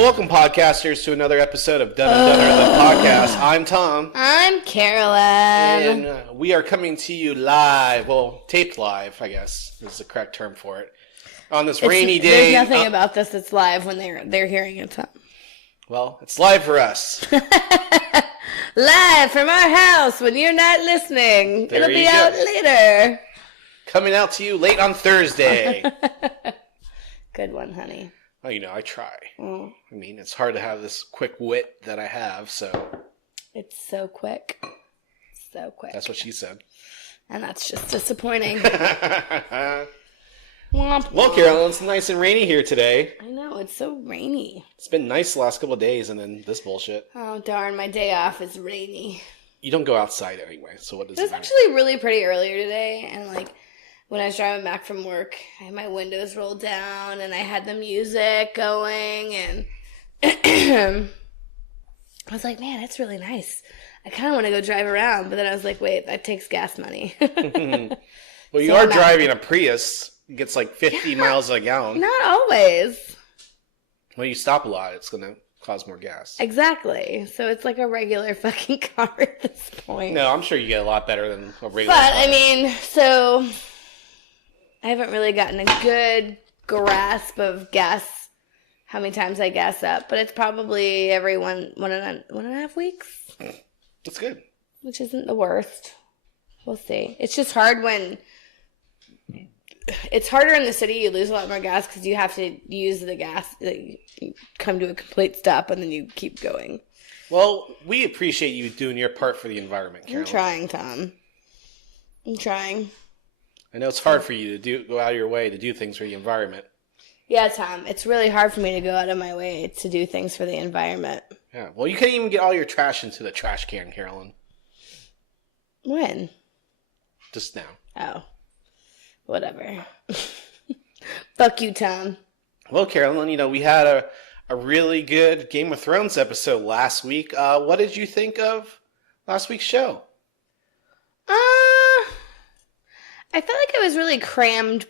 Welcome, podcasters, to another episode of Dun and Dunner, the podcast. I'm Tom. I'm Carolyn. And we are coming to you live, well, taped live, I guess is the correct term for it, on this rainy day. There's nothing about this that's live when they're hearing it. Tom. Well, it's live for us. Live from our house when you're not listening. It'll be out later. Coming out to you late on Thursday. Good one, honey. Well, I try. I mean, it's hard to have this quick wit that I have, so. It's so quick. So quick. That's what she said. And that's just disappointing. Well, Carolyn, it's nice and rainy here today. I know, it's so rainy. It's been nice the last couple of days, and then this bullshit. Oh, darn, my day off is rainy. You don't go outside anyway, so what does it matter? It was actually really pretty earlier today, and when I was driving back from work, I had my windows rolled down, and I had the music going, and I was like, man, that's really nice. I kind of want to go drive around, but then I was like, wait, that takes gas money. Well, you are driving a Prius. It gets 50 miles a gallon. Not always. When you stop a lot, it's going to cause more gas. Exactly. So it's like a regular fucking car at this point. No, I'm sure you get a lot better than a regular car. I mean, so I haven't really gotten a good grasp of how many times I gas up, but it's probably every one and a half weeks. That's good. Which isn't the worst. We'll see. It's just hard when it's harder in the city. You lose a lot more gas because you have to use the gas. You come to a complete stop and then you keep going. Well, we appreciate you doing your part for the environment, Carolyn. I'm trying, Tom. I'm trying. I know it's hard for you to go out of your way to do things for the environment. Yeah, Tom. It's really hard for me to go out of my way to do things for the environment. Yeah. Well, you can't even get all your trash into the trash can, Carolyn. When? Just now. Oh. Whatever. Fuck you, Tom. Well, Carolyn, we had a really good Game of Thrones episode last week. What did you think of last week's show? I felt like it was really crammed,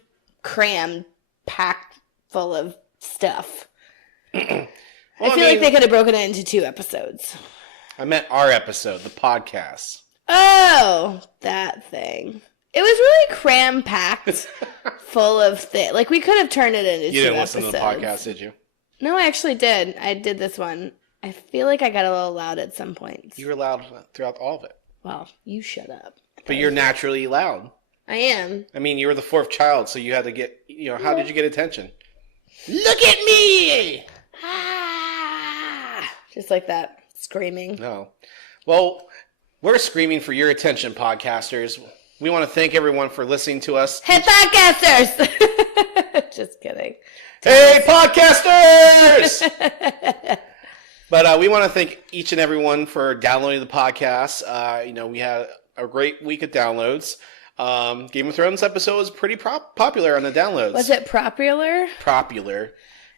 packed full of stuff. I feel like they could have broken it into 2 episodes. I meant our episode, the podcast. Oh, that thing. It was really cram-packed, full of things. We could have turned it into 2 episodes. You didn't listen to the podcast, did you? No, I actually did. I did this one. I feel like I got a little loud at some points. You were loud throughout all of it. Well, you shut up. But you're naturally loud. I am. I mean, you were the 4th child, so you had to get, how did you get attention? Look at me! Ah! Just like that, screaming. No. Well, we're screaming for your attention, podcasters. We want to thank everyone for listening to us. Hey, podcasters! Just kidding. Hey, podcasters! But we want to thank each and everyone for downloading the podcast. We had a great week of downloads. Game of Thrones episode was pretty popular on the downloads. Was it popular? Popular.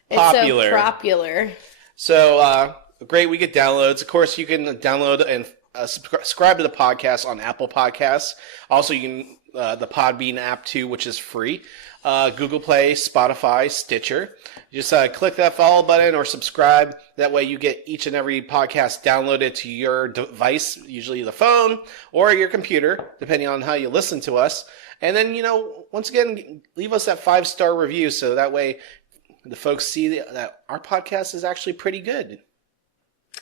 It's so popular. So, a great week of downloads. Of course, you can download and subscribe to the podcast on Apple Podcasts. Also, you can the Podbean app too, which is free. Google Play, Spotify, Stitcher. Just click that follow button or subscribe. That way you get each and every podcast downloaded to your device, usually the phone or your computer, depending on how you listen to us. And then, once again, leave us that 5-star review so that way the folks see that our podcast is actually pretty good.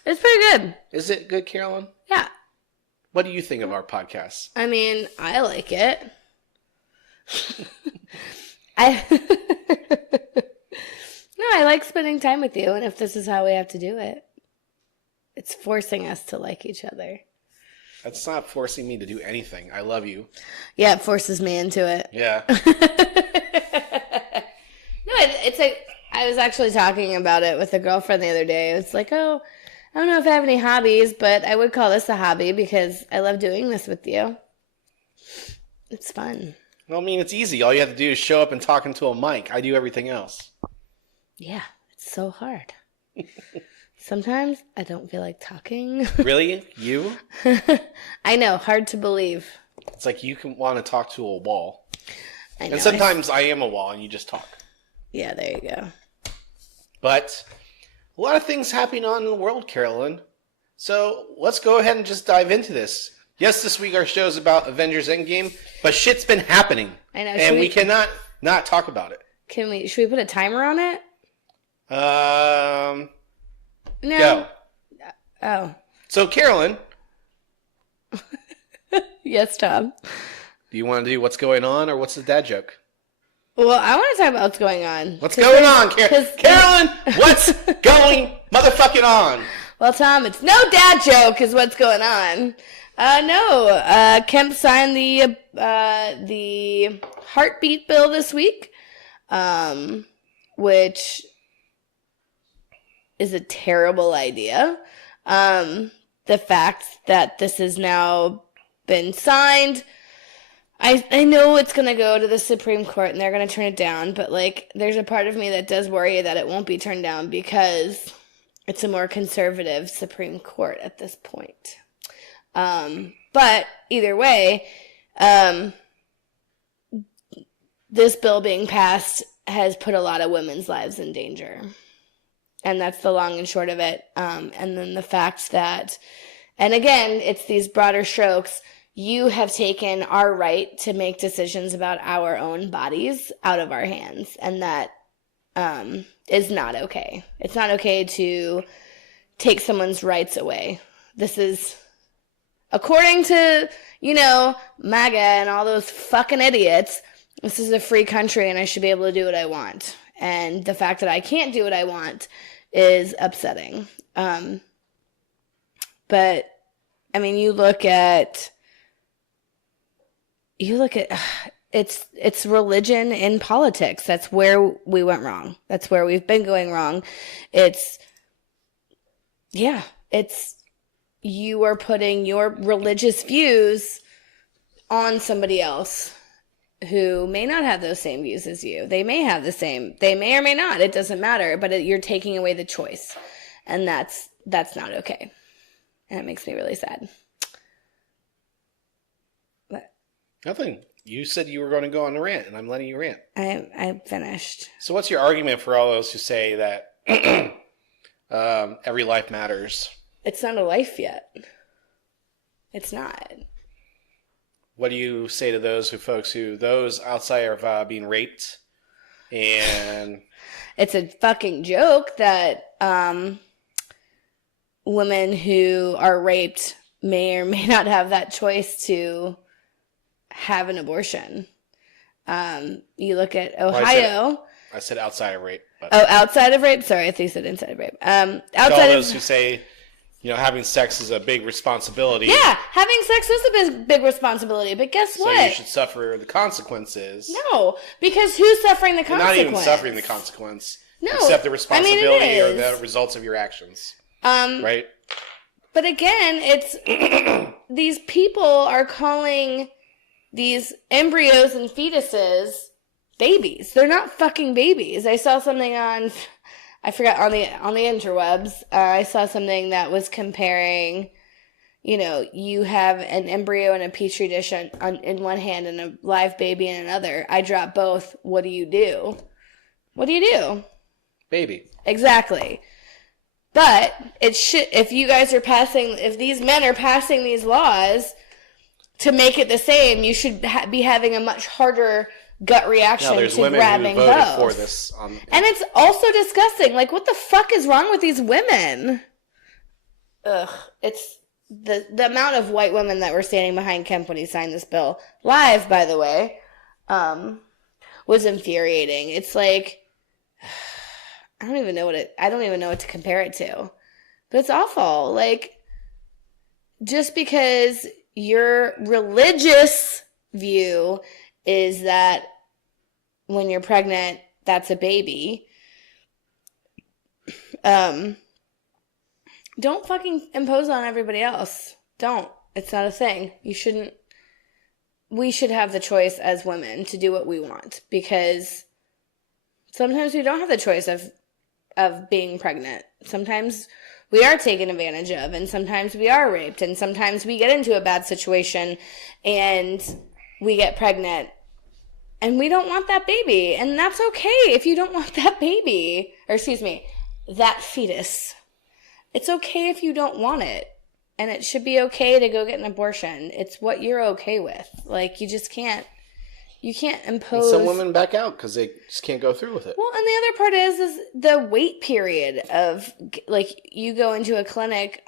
It's pretty good. Is it good, Carolyn? Yeah. What do you think of our podcast? I mean, I like it. I like spending time with you, and if this is how we have to do it, it's forcing us to like each other. That's not forcing me to do anything. I love you. Yeah, it forces me into it. Yeah. No, I was actually talking about it with a girlfriend the other day. It's like, oh, I don't know if I have any hobbies, but I would call this a hobby because I love doing this with you. It's fun. Well, I mean, it's easy. All you have to do is show up and talk into a mic. I do everything else. Yeah, it's so hard. Sometimes I don't feel like talking. Really? You? I know, hard to believe. It's like you can want to talk to a wall. I know. And sometimes I am a wall and you just talk. Yeah, there you go. But A lot of things happening on in the world, Carolyn. So let's go ahead and just dive into this. Yes, this week our show is about Avengers Endgame, but shit's been happening. I know. And we cannot not talk about it. Should we put a timer on it? No. Go. Oh. So, Carolyn. Yes, Tom. Do you want to do what's going on or what's the dad joke? Well, I want to talk about what's going on. What's going on, Carolyn? What's going motherfucking on? Well, Tom, it's no dad joke is what's going on. Kemp signed the heartbeat bill this week, which is a terrible idea. The fact that this has now been signed, I know it's going to go to the Supreme Court and they're going to turn it down, but there's a part of me that does worry that it won't be turned down because it's a more conservative Supreme Court at this point. But either way, this bill being passed has put a lot of women's lives in danger. And that's the long and short of it. And then the fact that, and again, it's these broader strokes. You have taken our right to make decisions about our own bodies out of our hands. And that is not okay. It's not okay to take someone's rights away. This is, according to, MAGA and all those fucking idiots, this is a free country and I should be able to do what I want. And the fact that I can't do what I want is upsetting. But, I mean, you look at it's religion in politics. That's where we went wrong. That's where we've been going wrong. It's you are putting your religious views on somebody else who may not have those same views as you. They may have the same. They may or may not. It doesn't matter. But you're taking away the choice. And that's not okay. And it makes me really sad. But nothing. You said you were going to go on a rant, and I'm letting you rant. I finished. So what's your argument for all those who say that every life matters? It's not a life yet. It's not. What do you say to those those outside of being raped? And it's a fucking joke that women who are raped may or may not have that choice to have an abortion. You look at Ohio. I said outside of rape. But outside of rape? Sorry, I think you said inside of rape. Outside to all those who say, having sex is a big responsibility. Yeah, having sex is a big responsibility. But guess what? So you should suffer the consequences. No, because who's suffering the consequence? You're not even suffering the consequence. No. Except the responsibility or the results of your actions. Right? But again, it's these people are calling these embryos and fetuses babies. They're not fucking babies. I saw something on... I forgot on the interwebs. I saw something that was comparing, you have an embryo in a petri dish in one hand and a live baby in another. I drop both. What do you do? What do you do? Baby. Exactly. But if you guys are if these men are passing these laws to make it the same, you should be having a much harder gut reaction there's to women grabbing who voted both. for this. And it's also disgusting. What the fuck is wrong with these women? Ugh. It's the amount of white women that were standing behind Kemp when he signed this bill, live, by the way, was infuriating. It's I don't even know what to compare it to. But it's awful. Just because your religious view is that when you're pregnant, that's a baby. Don't fucking impose on everybody else. Don't. It's not a thing. You shouldn't. We should have the choice as women to do what we want, because sometimes we don't have the choice of being pregnant. Sometimes we are taken advantage of, and sometimes we are raped, and sometimes we get into a bad situation and we get pregnant and we don't want that baby. And that's okay if you don't want that baby. Or excuse me, that fetus. It's okay if you don't want it. And it should be okay to go get an abortion. It's what you're okay with. Like, you just can't, you can't impose. And some women back out because they just can't go through with it. Well, and the other part is the wait period of, like, you go into a clinic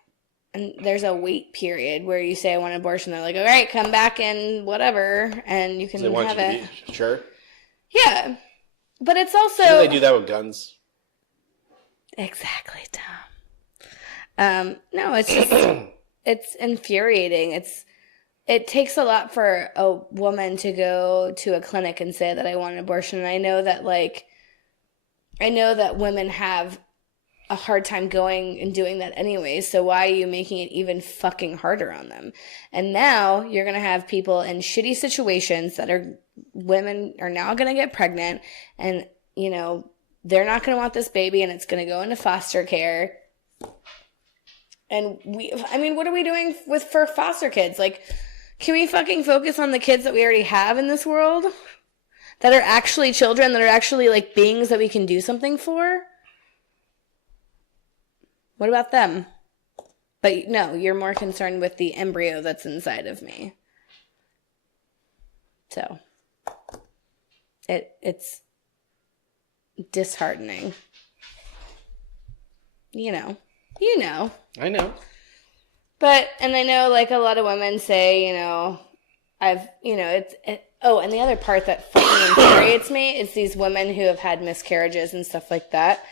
and there's a wait period where you say, I want an abortion. They're like, all right, come back in whatever, and you can So they want have you to it. be sure? Yeah. But it's also... Do they do that with guns? Exactly, Tom. No, it's just... it's infuriating. It takes a lot for a woman to go to a clinic and say that I want an abortion. And I know that women have a hard time going and doing that anyway. So why are you making it even fucking harder on them? And now you're going to have people in shitty situations women are now going to get pregnant, and, you know, they're not going to want this baby, and it's going to go into foster care. And what are we doing for foster kids? Like, can we fucking focus on the kids that we already have in this world? That are actually children, that are actually, like, beings that we can do something for? What about them? But no, you're more concerned with the embryo that's inside of me. So, it's disheartening. You know. I know. But, and I know, like, a lot of women say, you know, and the other part that fucking infuriates me is these women who have had miscarriages and stuff like that.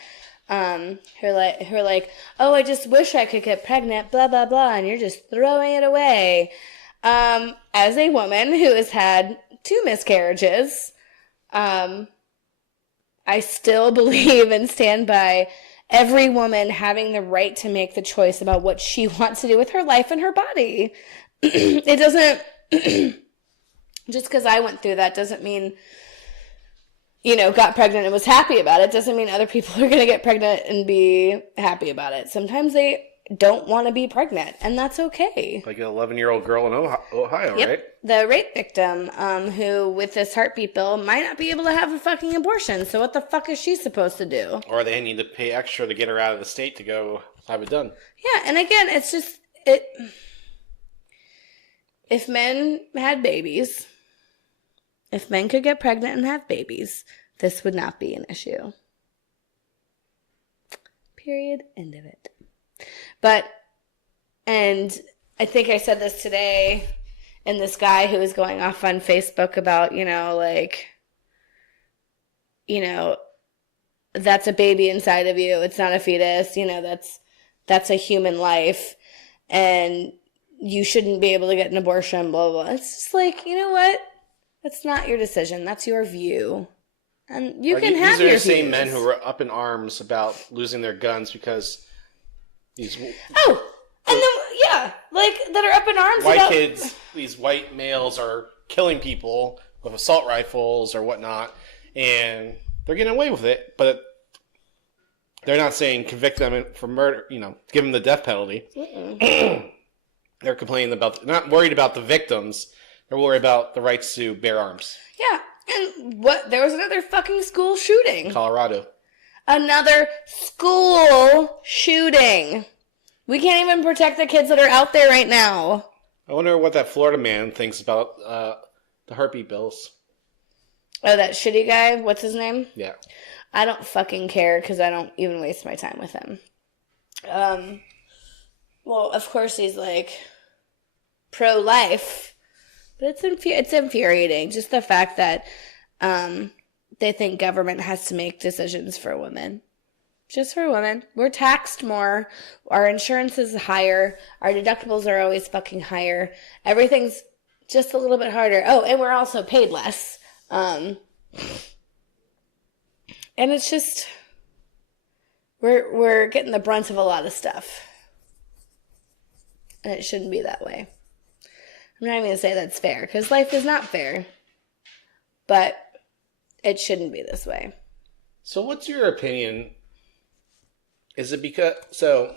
Who are like, oh, I just wish I could get pregnant, blah, blah, blah, and you're just throwing it away. As a woman who has had 2 miscarriages, I still believe and stand by every woman having the right to make the choice about what she wants to do with her life and her body. It doesn't, just because I went through that doesn't mean, you know, got pregnant and was happy about it. Doesn't mean other people are going to get pregnant and be happy about it. Sometimes they don't want to be pregnant, and that's okay. Like an 11-year-old girl in Ohio, Yep. right? The rape victim, who, with this heartbeat bill, might not be able to have a fucking abortion. So what the fuck is she supposed to do? Or they need to pay extra to get her out of the state to go have it done. Yeah, and again, it's just, if men had babies, if men could get pregnant and have babies, this would not be an issue. Period. End of it. But, and I think I said this today, and this guy who was going off on Facebook about, you know, like, you know, that's a baby inside of you. It's not a fetus. You know, that's a human life. And you shouldn't be able to get an abortion, blah, blah, blah. It's just like, you know what? That's not your decision. That's your view. And you can have your views. These are the same men who were up in arms about losing their guns because these... Oh! And then, yeah, like, that are up in arms white about... kids, these white males are killing people with assault rifles or whatnot, and they're getting away with it, but they're not saying convict them for murder, you know, give them the death penalty. They're complaining about... They're not worried about the victims. They're worried about the rights to bear arms. Yeah, and there was another fucking school shooting. Colorado. Another school shooting. We can't even protect the kids that are out there right now. I wonder what that Florida man thinks about the heartbeat bills. Oh, that shitty guy? What's his name? Yeah. I don't fucking care because I don't even waste my time with him. Well, of course he's like pro-life, but it's infuriating. Just the fact that they think government has to make decisions for women. Just for women. We're taxed more. Our insurance is higher. Our deductibles are always fucking higher. Everything's just a little bit harder. Oh, and we're also paid less. And it's just, we're getting the brunt of a lot of stuff. And it shouldn't be that way. I'm not even going to say that's fair, because life is not fair. But it shouldn't be this way. So what's your opinion? Is it because, so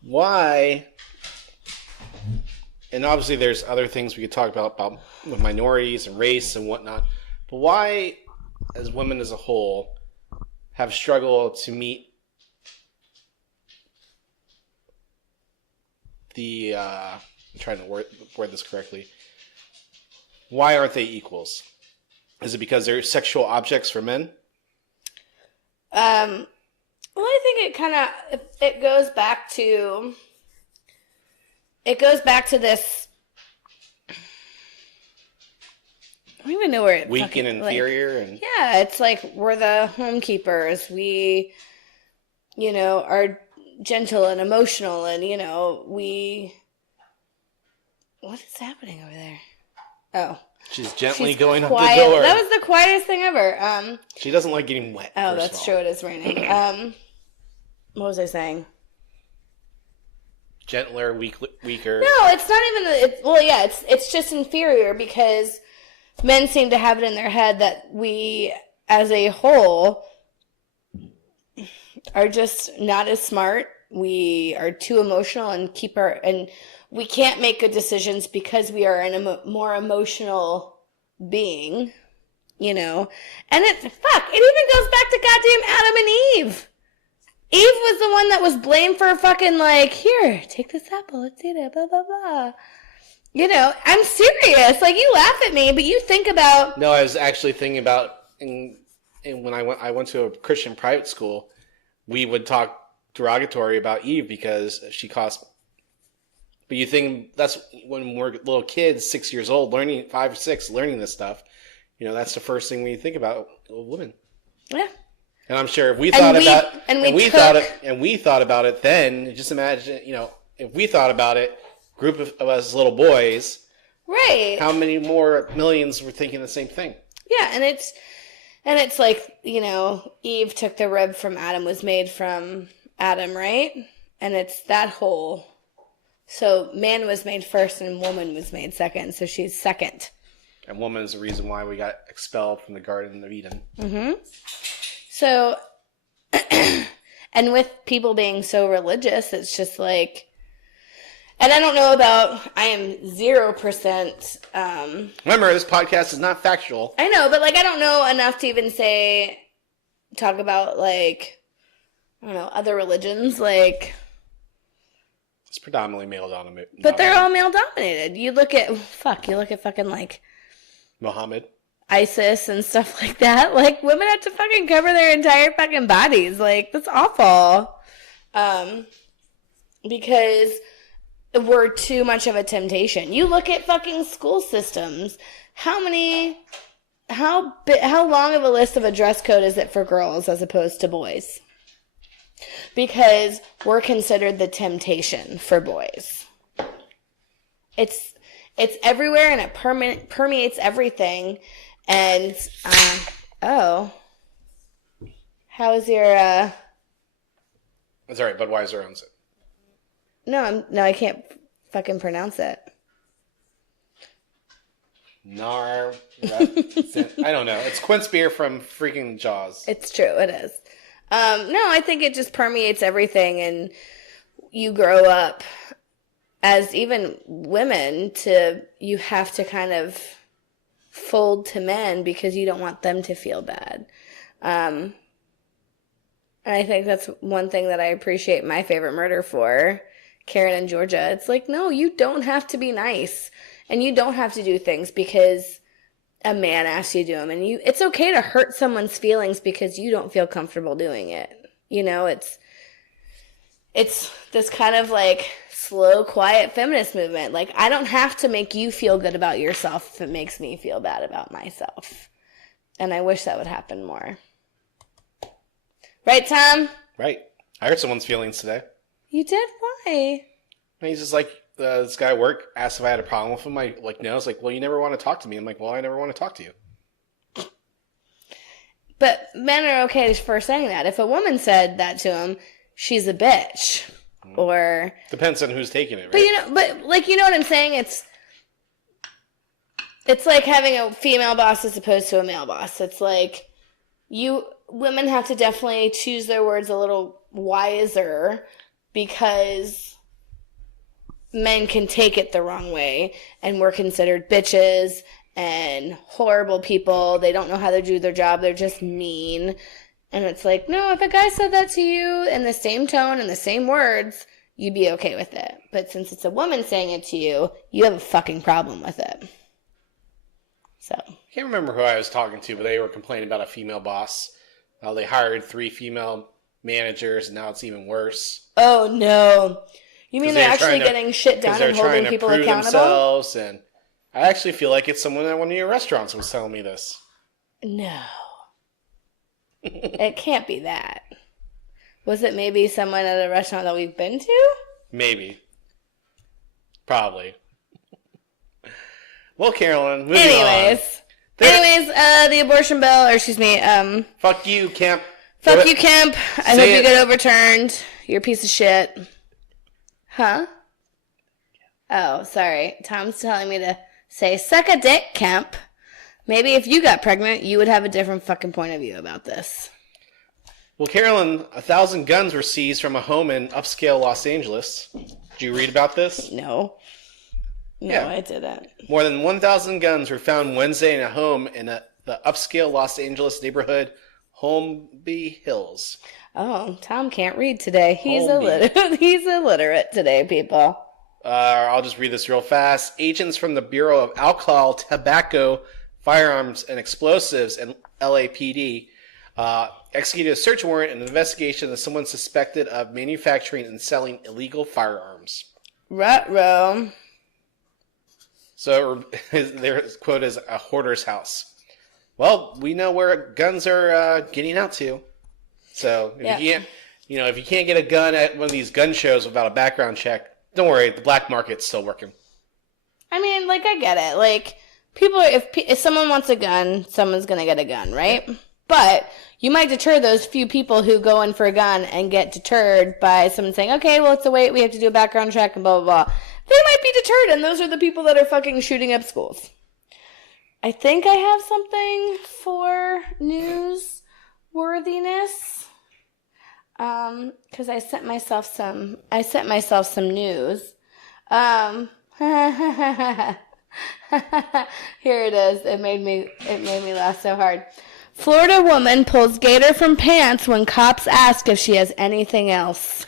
why, and obviously there's other things we could talk about with minorities and race and whatnot, but why, as women as a whole, have struggled to meet I'm trying to word this correctly. Why aren't they equals? Is it because they're sexual objects for men? Well, I think it goes back to this. I don't even know where it weak and inferior, and yeah, it's like we're the homekeepers. We, are gentle and emotional, and what is happening over there? Oh, she's gently going up the door. That was the quietest thing ever. She doesn't like getting wet. Oh, that's true. It is raining. What was I saying? Gentler, weaker. No, it's not even. It's just inferior because men seem to have it in their head that we, as a whole, are just not as smart. We are too emotional and we can't make good decisions because we are a more emotional being, And it even goes back to goddamn Adam and Eve. Eve was the one that was blamed for fucking here, take this apple, let's eat it, blah, blah, blah. I'm serious. You laugh at me, but you think about... No, I was actually thinking about, when I went to a Christian private school, we would talk derogatory about Eve because she cost... But you think that's when we're little kids, 6 years old, 5 or 6, learning this stuff. That's the first thing we think about a woman. Yeah. And I'm sure if we thought about it then, just imagine, if we thought about it, group of us little boys, right? How many more millions were thinking the same thing? Yeah, and it's Eve took the rib from Adam, was made from Adam, right? And it's that whole. So man was made first and woman was made second, so she's second. And woman is the reason why we got expelled from the Garden of Eden. Mm-hmm. So, and with people being so religious, it's just and I don't know I am 0%. Remember, this podcast is not factual. I know, but I don't know enough to even talk about I don't know, other religions, It's predominantly male dominated. But they're all male dominated. You look at fucking Muhammad. ISIS and stuff like that. Women have to fucking cover their entire fucking bodies. That's awful. Because we're too much of a temptation. You look at fucking school systems. How long of a list of a dress code is it for girls as opposed to boys? Because we're considered the temptation for boys. It's everywhere and it permeates everything. And, how is your, That's alright, Budweiser owns it. No, I can't fucking pronounce it. I don't know. It's Quince beer from freaking Jaws. It's true, it is. No, I think it just permeates everything, and you grow up as even women you have to kind of fold to men because you don't want them to feel bad. And I think that's one thing that I appreciate my favorite murder for, Karen and Georgia. It's no, you don't have to be nice, and you don't have to do things because a man asks you to do them, and it's okay to hurt someone's feelings because you don't feel comfortable doing it. It's this kind of slow, quiet feminist movement. I don't have to make you feel good about yourself if it makes me feel bad about myself. And I wish that would happen more. Right, Tom? Right. I hurt someone's feelings today. You did? Why? And he's just this guy at work asked if I had a problem with him. I no. It's well, you never want to talk to me. I'm well, I never want to talk to you. But men are okay for saying that. If a woman said that to him, she's a bitch. Or depends on who's taking it, right? But you know what I'm saying? It's like having a female boss as opposed to a male boss. It's women have to definitely choose their words a little wiser because men can take it the wrong way, and we're considered bitches and horrible people. They don't know how to do their job. They're just mean. And it's no, if a guy said that to you in the same tone and the same words, you'd be okay with it. But since it's a woman saying it to you, you have a fucking problem with it. So. I can't remember who I was talking to, but they were complaining about a female boss. They hired 3 female managers, and now it's even worse. Oh, no. You mean they're actually getting shit done and holding people accountable? Themselves, and I actually feel like it's someone at one of your restaurants was telling me this. No. It can't be that. Was it maybe someone at a restaurant that we've been to? Maybe. Probably. Well, Carolyn, moving on. Anyways, the abortion bill, or excuse me, fuck you, Kemp. Fuck you, Kemp. I hope you get overturned. You're a piece of shit. Huh? Oh, sorry. Tom's telling me to say, suck a dick, Kemp. Maybe if you got pregnant, you would have a different fucking point of view about this. Well, Carolyn, 1,000 guns were seized from a home in upscale Los Angeles. Did you read about this? No. No, I didn't. More than 1,000 guns were found Wednesday in a home in the upscale Los Angeles neighborhood, Holmby Hills. Oh, Tom can't read today. He's illiterate today, people. I'll just read this real fast. Agents from the Bureau of Alcohol, Tobacco, Firearms, and Explosives and LAPD executed a search warrant and an investigation of someone suspected of manufacturing and selling illegal firearms. Ruh-roh. So their quote is a hoarder's house. Well, we know where guns are getting out to. So if you can't get a gun at one of these gun shows without a background check, don't worry, the black market's still working. I mean, like, I get it. Like, people, if someone wants a gun, someone's gonna get a gun, right? But you might deter those few people who go in for a gun and get deterred by someone saying, okay, well, it's a wait, we have to do a background check and blah, blah, blah. They might be deterred, and those are the people that are fucking shooting up schools. I think I have something for newsworthiness. Because I sent myself some news. Here it is. It made me laugh so hard. Florida woman pulls gator from pants when cops ask if she has anything else.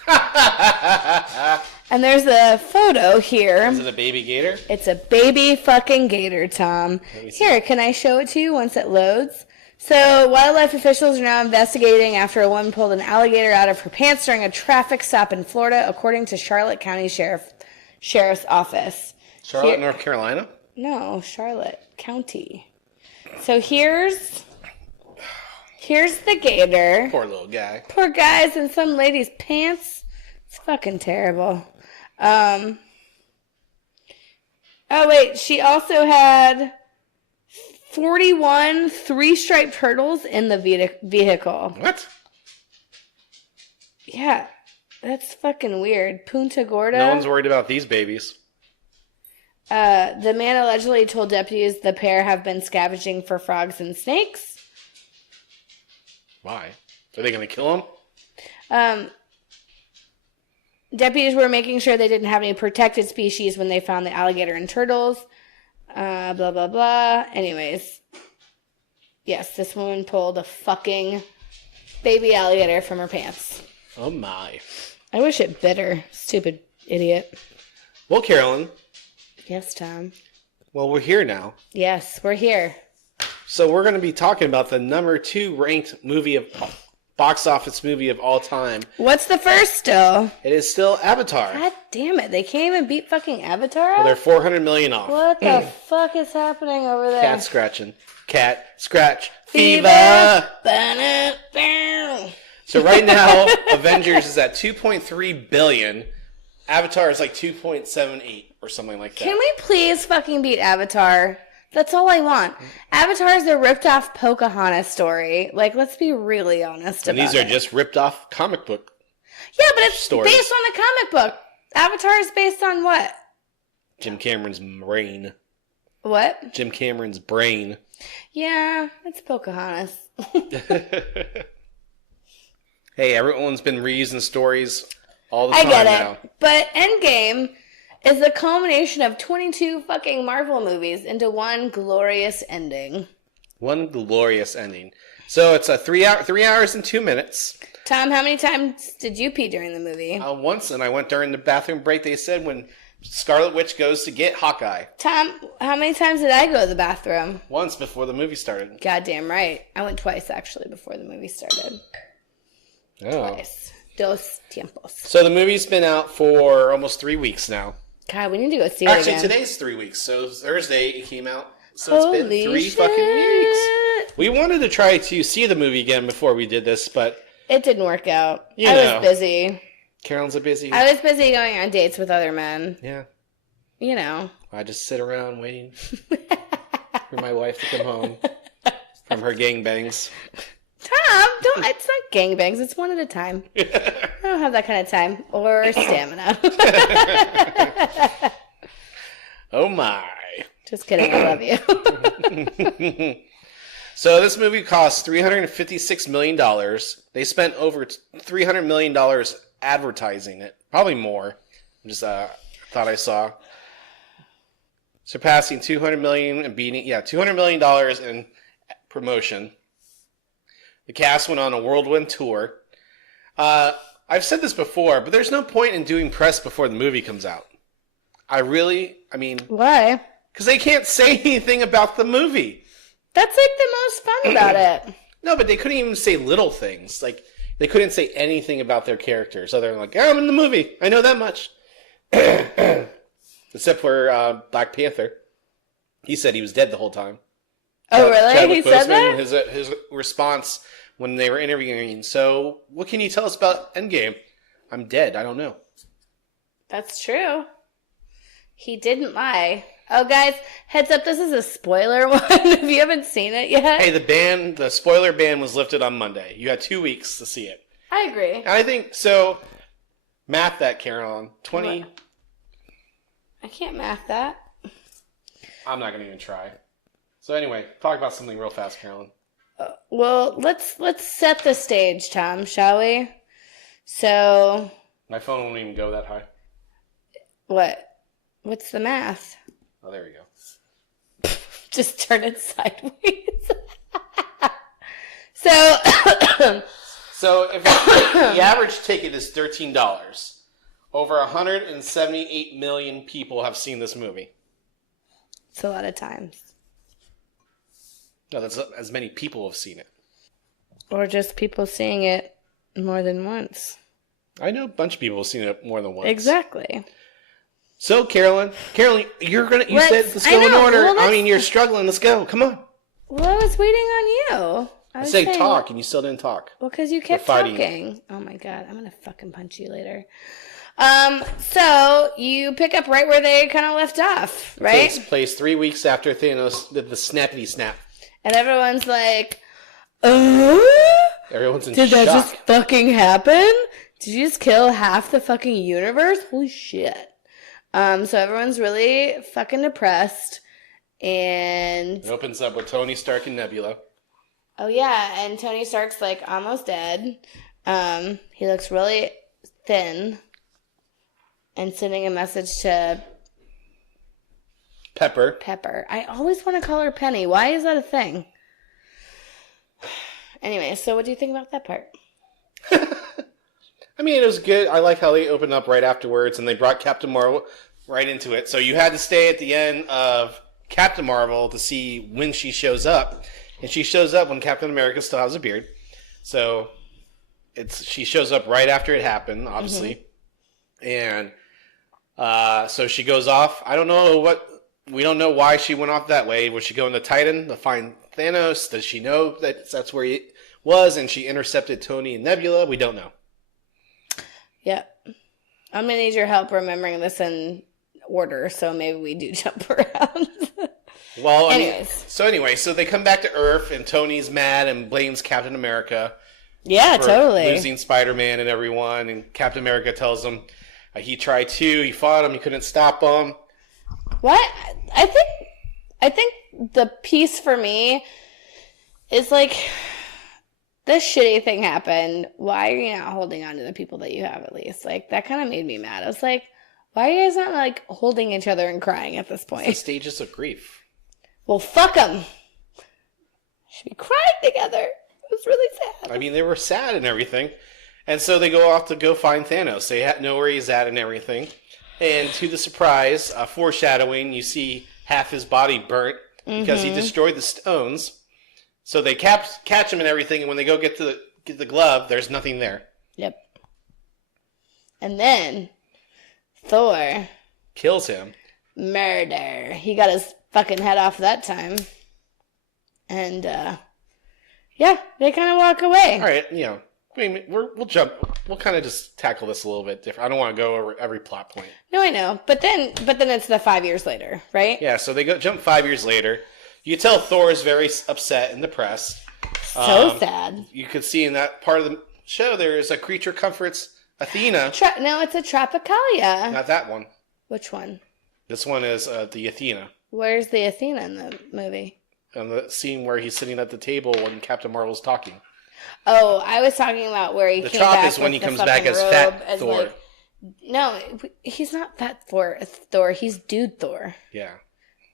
And there's a photo here. Is it a baby gator? It's a baby fucking gator, Tom. Here, can I show it to you once it loads? So, wildlife officials are now investigating after a woman pulled an alligator out of her pants during a traffic stop in Florida, according to Charlotte County Sheriff's Office. Charlotte, North Carolina? No, Charlotte County. So here's the gator. Poor little guy. Poor guy's in some lady's pants. It's fucking terrible. Oh wait, she also had 41 three-striped turtles in the vehicle. What? Yeah, that's fucking weird. Punta Gorda. No one's worried about these babies. The man allegedly told deputies the pair have been scavenging for frogs and snakes. Why? Are they going to kill him? Deputies were making sure they didn't have any protected species when they found the alligator and turtles. Blah, blah, blah. Anyways. Yes, this woman pulled a fucking baby alligator from her pants. Oh my. I wish it bit her. Stupid idiot. Well, Carolyn. Yes, Tom. Well, we're here now. Yes, we're here. So we're going to be talking about the number 2 ranked box office movie of all time. What's the first still? It is still Avatar. God damn it. They can't even beat fucking Avatar? Well, they're $400 million off. What the fuck is happening over there? Cat scratching. Cat scratch fever. So right now, Avengers is at $2.3 billion. Avatar is like 2.78 or something like that. Can we please fucking beat Avatar? That's all I want. Avatar is a ripped-off Pocahontas story. Like, let's be really honest about it. And these are just ripped-off comic book Yeah, but it's stories. based on the comic book. Avatar is based on what? Jim Cameron's brain. What? Jim Cameron's brain. Yeah, it's Pocahontas. Hey, everyone's been reusing stories all the time now. I get it. But Endgame is the culmination of 22 fucking Marvel movies into one glorious ending. One glorious ending. So it's a 3 hours and 2 minutes. Tom, how many times did you pee during the movie? Once, and I went during the bathroom break. They said when Scarlet Witch goes to get Hawkeye. Tom, how many times did I go to the bathroom? Once before the movie started. Goddamn right. I went twice, actually, before the movie started. Oh. Twice. Dos tiempos. So the movie's been out for almost 3 weeks now. God, we need to go see it again. Actually, today's 3 weeks. So Thursday it came out. So it's been 3 shit. fucking weeks. We wanted to try to see the movie again before we did this, but... It didn't work out. You I know. was busy. Carolyn's busy. I was busy going on dates with other men. Yeah. You know. I just sit around waiting for my wife to come home from her gangbangs. Tom, it's not gangbangs. It's one at a time. I don't have that kind of time or stamina. Oh my. Just kidding. I love you. So this movie cost $356 million. They spent over $300 million advertising it. Probably more. Just thought I saw. Surpassing $200 million and beating, $200 million in promotion. The cast went on a whirlwind tour. I've said this before, but there's no point in doing press before the movie comes out. Why? Because they can't say anything about the movie. That's like the most fun about it. No, but they couldn't even say little things. Like, they couldn't say anything about their characters other than like, I'm in the movie. I know that much. Except for Black Panther. He said he was dead the whole time. Oh, really? Chadwick He said Boseman, that? His response when they were interviewing. So, what can you tell us about Endgame? I'm dead. I don't know. That's true. He didn't lie. Oh, guys, heads up, this is a spoiler one if you haven't seen it yet. Hey, the spoiler ban was lifted on Monday. You had 2 weeks to see it. I agree. And I think, so, math that, Carolyn. 20... What? I can't math that. I'm not going to even try. So anyway, talk about something real fast, Carolyn. Well, let's set the stage, Tom, shall we? So... My phone won't even go that high. What? What's the math? Oh, there we go. Just turn it sideways. So... So if the average ticket is $13, over 178 million people have seen this movie. It's a lot of times. No, that's as many people have seen it. Or just people seeing it more than once. I know a bunch of people have seen it more than once. Exactly. So, Carolyn, you said let's go in order. Well, you're struggling. Let's go. Come on. Well, I was waiting on you. I said talk, and you still didn't talk. Well, because you kept fighting. talking. Oh my god, I'm gonna fucking punch you later. So you pick up right where they kind of left off, right? Takes place 3 weeks after Thanos did the snappity snap. And everyone's like, Everyone's in did shock. that just fucking happen? Did you just kill half the fucking universe? Holy shit. So everyone's really fucking depressed. And It opens up with Tony Stark and Nebula. oh yeah, and Tony Stark's like almost dead. He looks really thin. And sending a message to Pepper. I always want to call her Penny. Why is that a thing? Anyway, so what do you think about that part? I mean, it was good. I like how they opened up right afterwards, and they brought Captain Marvel right into it. So you had to stay at the end of Captain Marvel to see when she shows up. And she shows up when Captain America still has a beard. So she shows up right after it happened, obviously. Mm-hmm. And so she goes off. We don't know why she went off that way. Was she going to Titan to find Thanos? Does she know that that's where he was and she intercepted Tony and Nebula? We don't know. Yep. I'm going to need your help remembering this in order, so maybe we do jump around. Well, anyways. So they come back to Earth and Tony's mad and blames Captain America. Yeah, for totally. losing Spider-Man and everyone. And Captain America tells him he tried too. He fought him. He couldn't stop him. What? I think the piece for me is like, this shitty thing happened. Why are you not holding on to the people that you have at least? Like, that kind of made me mad. I was like, why are you guys not like holding each other and crying at this point? It's the stages of grief. Well, fuck them. Should be crying together. It was was really sad. I mean, they were sad and everything. And so they go off to go find Thanos. They know where he's at and everything. And to the surprise, foreshadowing, you see half his body burnt because he destroyed the stones. So they catch him and everything, and when they go get the glove, there's nothing there. Yep. And then Thor kills him. Murder. He got his fucking head off that time. And yeah, they kind of walk away. All right, you know, I mean, we'll jump. We'll kind of just tackle this a little bit different. I don't want to go over every plot point. No, I know, but then it's the 5 years later, right? Yeah, so they jump 5 years later. You tell Thor is very upset and depressed. So sad. You could see in that part of the show there is a creature comforts Athena. No, it's a Tropicalia. Not that one. Which one? This one is the Athena. Where's the Athena in the movie? And the scene where he's sitting at the table when Captain Marvel's talking. Oh, I was talking about where he came back. The chop is when he comes back as fat Thor. Like, no, he's not fat Thor. He's dude Thor. Yeah.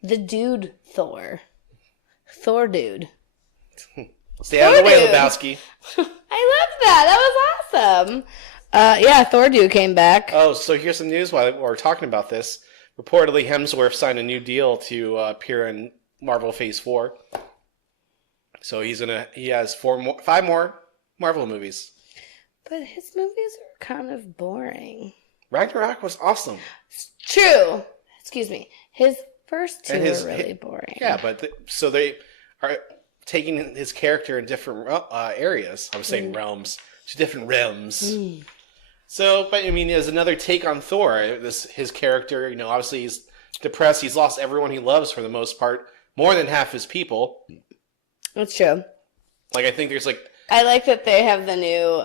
The dude Thor. Thor dude. Stay out of the way, Lebowski. I love that. That was awesome. Yeah, Thor dude came back. Oh, so here's some news while we're talking about this. Reportedly, Hemsworth signed a new deal to appear in Marvel Phase 4. So he has 5 more Marvel movies. But his movies are kind of boring. Ragnarok was awesome. True. Excuse me. His first two were really boring. Yeah, but so they are taking his character in different areas. I was saying realms. To different realms. So, but I mean, there's another take on Thor. His character, you know, obviously he's depressed. He's lost everyone he loves for the most part. More than half his people. That's true. Like, I think there's like... I like that they have the new...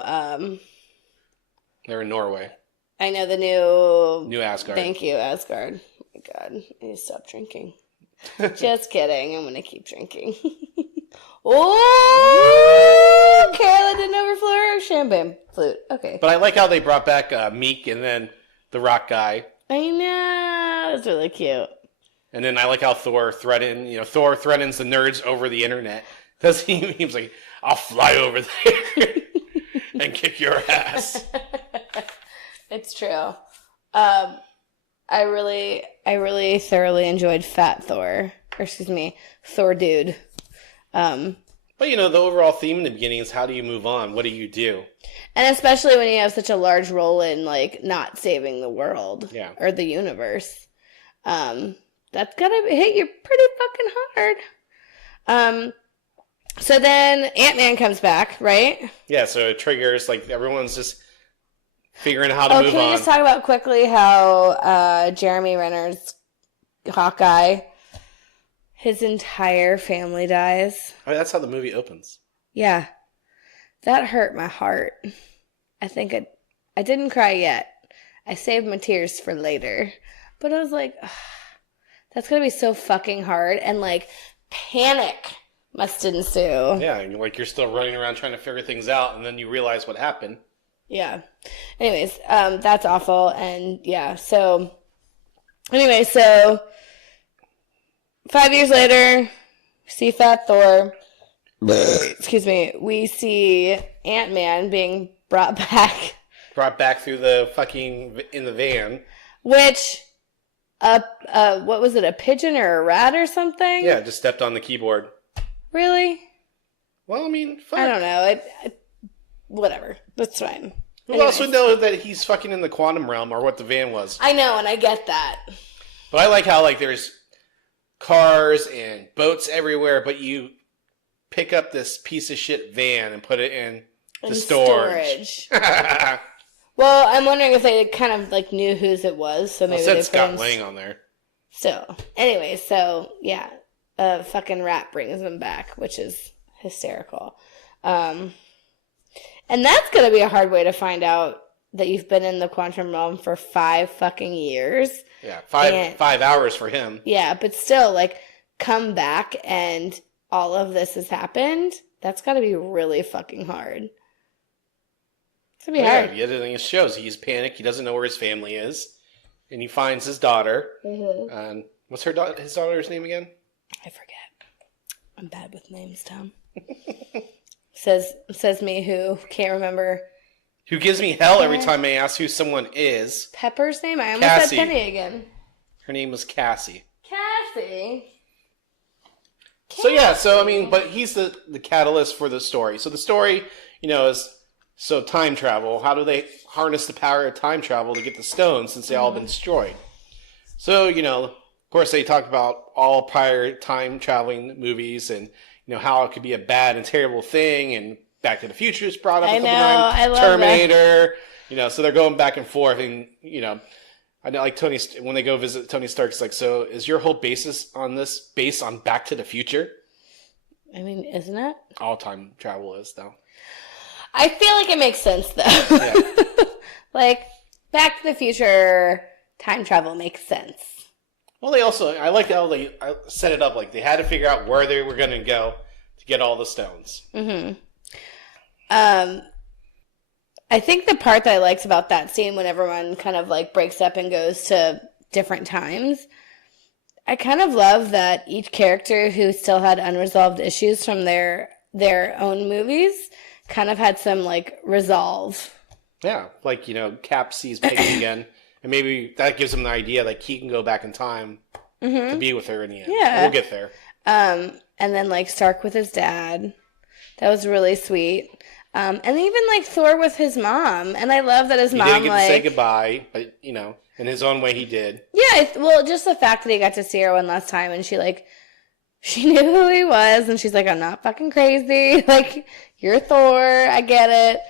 They're in Norway. I know the new... New Asgard. Thank you, Asgard. Oh my God. I need to stop drinking. Just kidding. I'm going to keep drinking. Oh! Carolyn didn't overflow her champagne flute. Okay. But I like how they brought back Meek and then the rock guy. I know. It's really cute. And then I like how Thor threatens the nerds over the internet. Because he was like, I'll fly over there and kick your ass. It's true. I really thoroughly enjoyed Fat Thor. Or excuse me, Thor Dude. But you know, the overall theme in the beginning is how do you move on? What do you do? And especially when you have such a large role in like not saving the world or the universe. That's gotta hit you pretty fucking hard. So then Ant-Man comes back, right? Yeah, so it triggers, like, everyone's just figuring out how to move on. Can we just talk about quickly how Jeremy Renner's Hawkeye, his entire family dies? I mean, that's how the movie opens. Yeah. That hurt my heart. I think I didn't cry yet. I saved my tears for later. But I was like, ugh, that's going to be so fucking hard. And, like, panic must ensue. Yeah, and like you're still running around trying to figure things out, and then you realize what happened. Yeah. Anyways, that's awful. And, yeah, so... Anyway, so... 5 years later, we see Fat Thor. Excuse me. We see Ant-Man being brought back. Brought back through the fucking... in the van. Which... what was it, a pigeon or a rat or something? Yeah, just stepped on the keyboard. Really? Well, I mean, fuck. I don't know. Whatever. That's fine. Who else would know that he's fucking in the quantum realm or what the van was? I know, and I get that. But I like how, like, there's cars and boats everywhere, but you pick up this piece of shit van and put it in the storage. Well, I'm wondering if they kind of, like, knew whose it was, so maybe they Scott Lang on there. So, anyway, so, yeah. A fucking rat brings them back, which is hysterical. And that's going to be a hard way to find out that you've been in the quantum realm for 5 fucking years. Yeah, 5 hours for him. Yeah, but still, like, come back and all of this has happened. That's got to be really fucking hard. It's going to be hard. Yeah, the other thing it shows, he's panicked. He doesn't know where his family is. And he finds his daughter. Mm-hmm. And what's his daughter's name again? I forget. I'm bad with names, Tom. Says me who can't remember. Who gives me hell every time I ask who someone is. Pepper's name? I almost Cassie. said Penny again. Her name was Cassie. Cassie. So yeah, so I mean, but he's the catalyst for the story. So the story, is time travel. How do they harness the power of time travel to get the stones since they all been destroyed? So, of course they talk about all prior time traveling movies and, how it could be a bad and terrible thing, and Back to the Future is brought up a couple times. I love Terminator, so they're going back and forth, and, I know, like, when they go visit Tony Stark, it's like, so is your whole basis on this based on Back to the Future? I mean, isn't it? All time travel is, though. I feel like it makes sense, though. Yeah. Like, Back to the Future, time travel makes sense. Well, I like how they set it up. Like, they had to figure out where they were going to go to get all the stones. Mm-hmm. I think the part that I liked about that scene when everyone kind of like breaks up and goes to different times, I kind of love that each character who still had unresolved issues from their own movies kind of had some like resolve. Yeah, like, Cap sees Peggy again, and maybe that gives him the idea like he can go back in time to be with her in the end. Yeah. We'll get there. And then like Stark with his dad. That was really sweet. And even like Thor with his mom, and I love that his mom didn't get to say goodbye, but in his own way he did. Yeah, well, just the fact that he got to see her one last time, and she knew who he was, and she's like, I'm not fucking crazy, like you're Thor, I get it.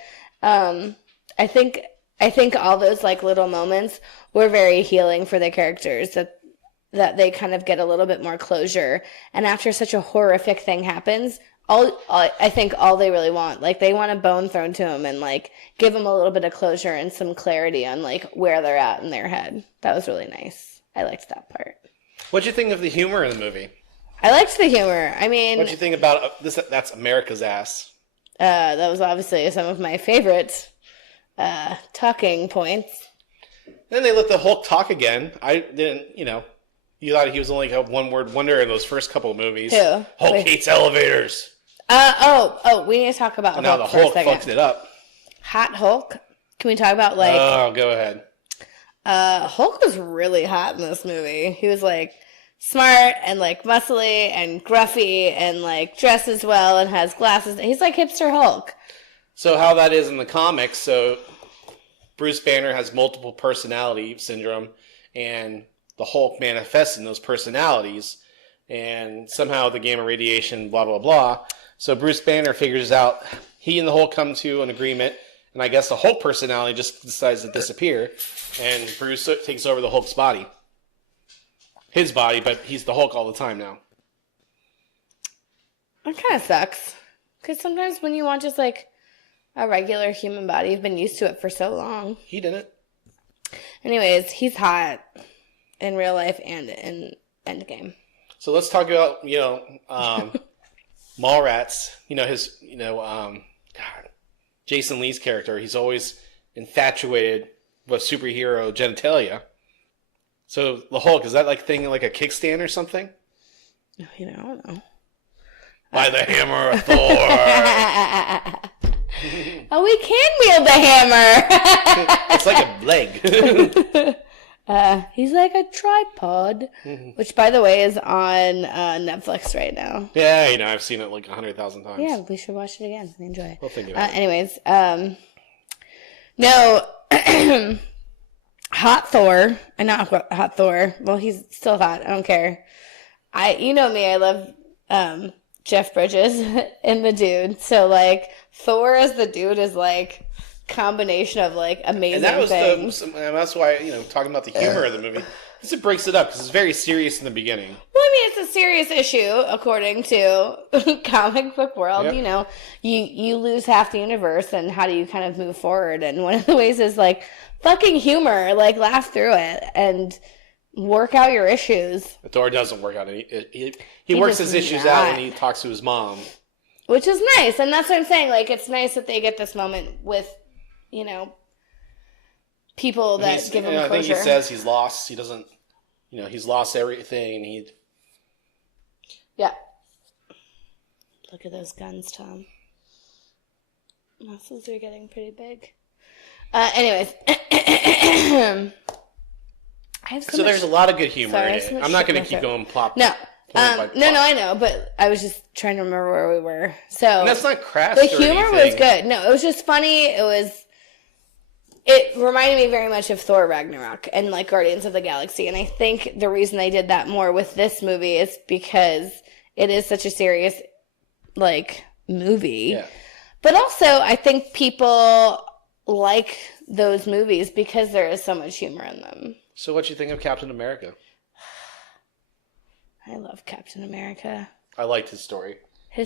I think all those like little moments were very healing for the characters, that they kind of get a little bit more closure, and after such a horrific thing happens. I think all they really want, like they want a bone thrown to them and like give them a little bit of closure and some clarity on like where they're at in their head. That was really nice. I liked that part. What'd you think of the humor in the movie? I liked the humor. I mean, what'd you think about this? That's America's Ass. That was obviously some of my favorite talking points. Then they let the Hulk talk again. I didn't, you thought he was only a one-word wonder in those first couple of movies. Who? Hulk hates elevators. We need to talk about now Hulk the Hulk for a second. fucked it up. Hot Hulk? Can we talk about like... Oh, go ahead. Hulk was really hot in this movie. He was like smart and like muscly and gruffy and like dresses well and has glasses. He's like hipster Hulk. So how that is in the comics, so Bruce Banner has multiple personality syndrome, and the Hulk manifests in those personalities, and somehow the gamma radiation, blah, blah, blah. So Bruce Banner figures out, he and the Hulk come to an agreement, and I guess the Hulk personality just decides to disappear, and Bruce takes over the Hulk's body. His body, but he's the Hulk all the time now. That kind of sucks. Because sometimes when you want just like a regular human body, you've been used to it for so long. He didn't. Anyways, he's hot in real life and in Endgame. So let's talk about, Mallrats. Jason Lee's character. He's always infatuated with superhero genitalia. So the Hulk, is that like thing like a kickstand or something? I don't know. By the hammer of Thor. Oh, we can wield the hammer. It's like a leg. He's like a tripod, which, by the way, is on Netflix right now. Yeah, I've seen it like 100,000 times. Yeah, we should watch it again and enjoy it. We'll think about it. Anyways, no, hot Thor, not hot Thor. Well, he's still hot. I don't care. You know me. I love Jeff Bridges and the dude. So like Thor as the dude is like combination of like amazing things. And that's why talking about the humor of the movie, because it breaks it up because it's very serious in the beginning. Well, I mean, it's a serious issue according to comic book world. Yep. You lose half the universe, and how do you kind of move forward? And one of the ways is like fucking humor, like laugh through it and work out your issues. But Thor doesn't work out any. He works his issues out when he talks to his mom, which is nice, and that's what I'm saying. Like, it's nice that they get this moment with, people that give him closure. I think he says he's lost. He doesn't, he's lost everything. Yeah. Look at those guns, Tom. muscles are getting pretty big. Anyways. I have so there's a lot of good humor in it. I'm not going to keep going plop. No. No, I know, but I was just trying to remember where we were. So and that's not crass. The humor was good. No, it was just funny. It reminded me very much of Thor Ragnarok and like Guardians of the Galaxy. And I think the reason they did that more with this movie is because it is such a serious like movie. Yeah. But also I think people like those movies because there is so much humor in them. So what do you think of Captain America? I love Captain America. I liked his story. You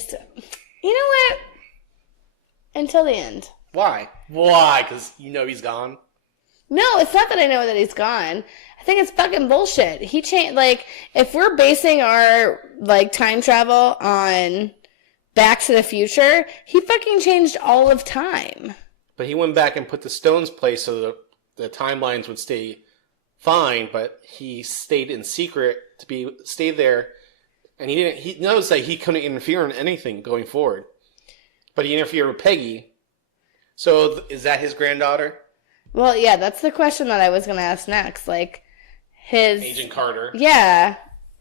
know what? Until the end. Why? Why? Because you know he's gone? No, it's not that I know that he's gone. I think it's fucking bullshit. He changed, like, if we're basing our, like, time travel on Back to the Future, he fucking changed all of time. But he went back and put the stones place so the timelines would stay fine, but he stayed in secret to stay there, and he knows that he couldn't interfere in anything going forward. But he interfered with Peggy. So is that his granddaughter? Well, yeah, that's the question that I was going to ask next. Like, Agent Carter. Yeah.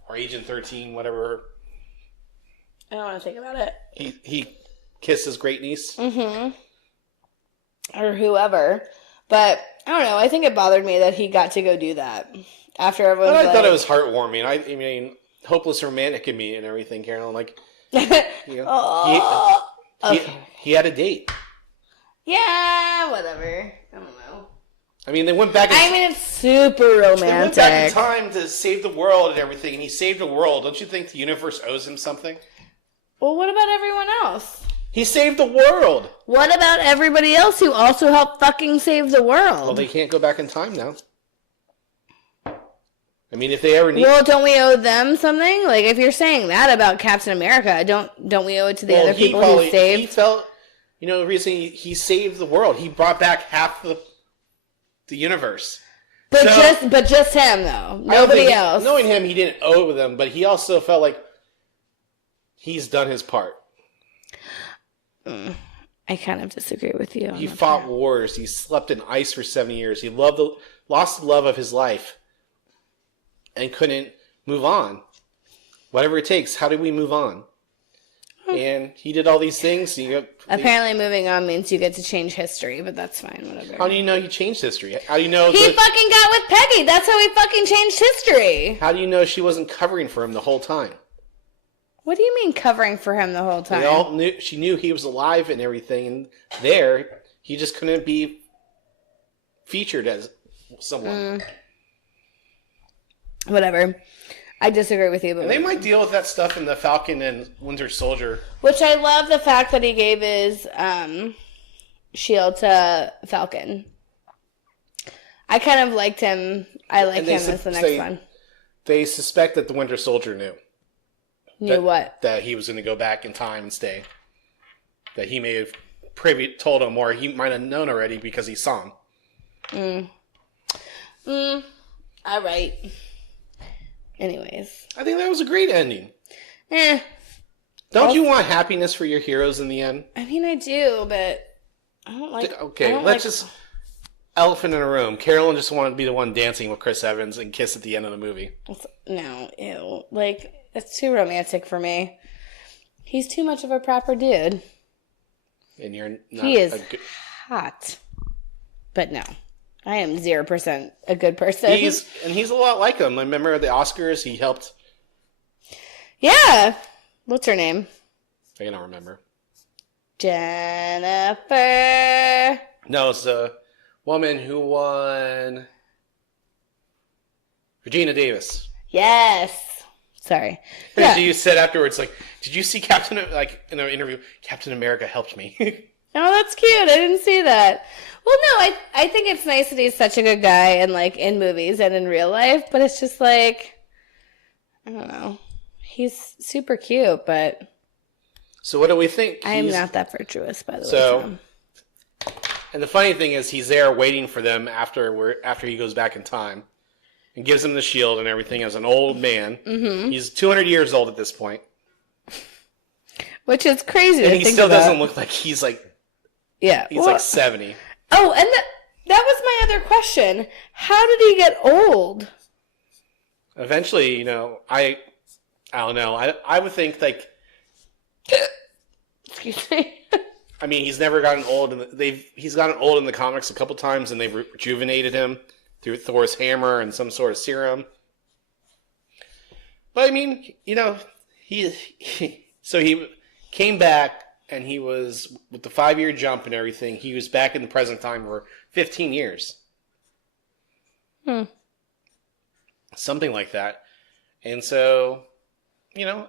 Or Agent 13, whatever. I don't want to think about it. He kissed his great niece? Mm-hmm. Or whoever. But, I don't know, I think it bothered me that he got to go do that. After everyone. I thought it was heartwarming. I mean, hopeless romantic in me and everything, Carolyn. Like, you know, he had a date. Yeah, whatever. I don't know. I mean, they went back. It's super romantic. They went back in time to save the world and everything, and he saved the world. Don't you think the universe owes him something? Well, what about everyone else? He saved the world. What about everybody else who also helped fucking save the world? Well, they can't go back in time now. I mean, if they ever need... Well, don't we owe them something? Like, if you're saying that about Captain America, don't we owe it to the other people who saved? He felt... You know, the reason he saved the world. He brought back half the universe. But just him, though. Nobody else. Knowing him, he didn't owe them, but he also felt like he's done his part. I kind of disagree with you. He fought wars. He slept in ice for 7 years. He lost the love of his life and couldn't move on. Whatever it takes, how do we move on? And he did all these things. Apparently moving on means you get to change history, but that's fine, whatever. How do you know he changed history? How do you know... He fucking got with Peggy! That's how he fucking changed history! How do you know she wasn't covering for him the whole time? What do you mean covering for him the whole time? She knew he was alive and everything, and there, he just couldn't be featured as someone. Whatever. I disagree with you. But and they might deal with that stuff in the Falcon and Winter Soldier. Which I love the fact that he gave his shield to Falcon. I kind of liked him. I like him as the next one. They suspect that the Winter Soldier knew. What? That he was going to go back in time and stay. That he may have told him, or he might have known already because he saw him. All right. Anyways. I think that was a great ending. Don't you want happiness for your heroes in the end? I mean, I do, but I don't like... Okay, let's just... Elephant in a room. Carolyn just wanted to be the one dancing with Chris Evans and kiss at the end of the movie. No, ew. Like, it's too romantic for me. He's too much of a proper dude. And you're not... He is hot. But no. I am 0% a good person. He's a lot like him. I remember the Oscars, he helped. Yeah. What's her name? I cannot remember. Jennifer. No, it's the woman who won. Regina Davis. Yes. Sorry. Yeah. You said afterwards, like, did you see in an interview, Captain America helped me. Oh, that's cute. I didn't see that. Well, no, I think it's nice that he's such a good guy and like in movies and in real life, but it's just like, I don't know. He's super cute, but... So what do we think? I am not that virtuous, by the way. And the funny thing is he's there waiting for them after he goes back in time and gives them the shield and everything as an old man. Mm-hmm. He's 200 years old at this point. Which is crazy to think about. And he still doesn't look like he's like Yeah. He's like 70. Oh, and that was my other question. How did he get old? Eventually, you know, I don't know. I would think like, excuse me. I mean, he's never gotten old, and he's gotten old in the comics a couple times, and they've rejuvenated him through Thor's hammer and some sort of serum. But I mean, you know, he came back, and he was with the 5-year jump and everything. He was back in the present time for 15 years. Something like that. And so, you know,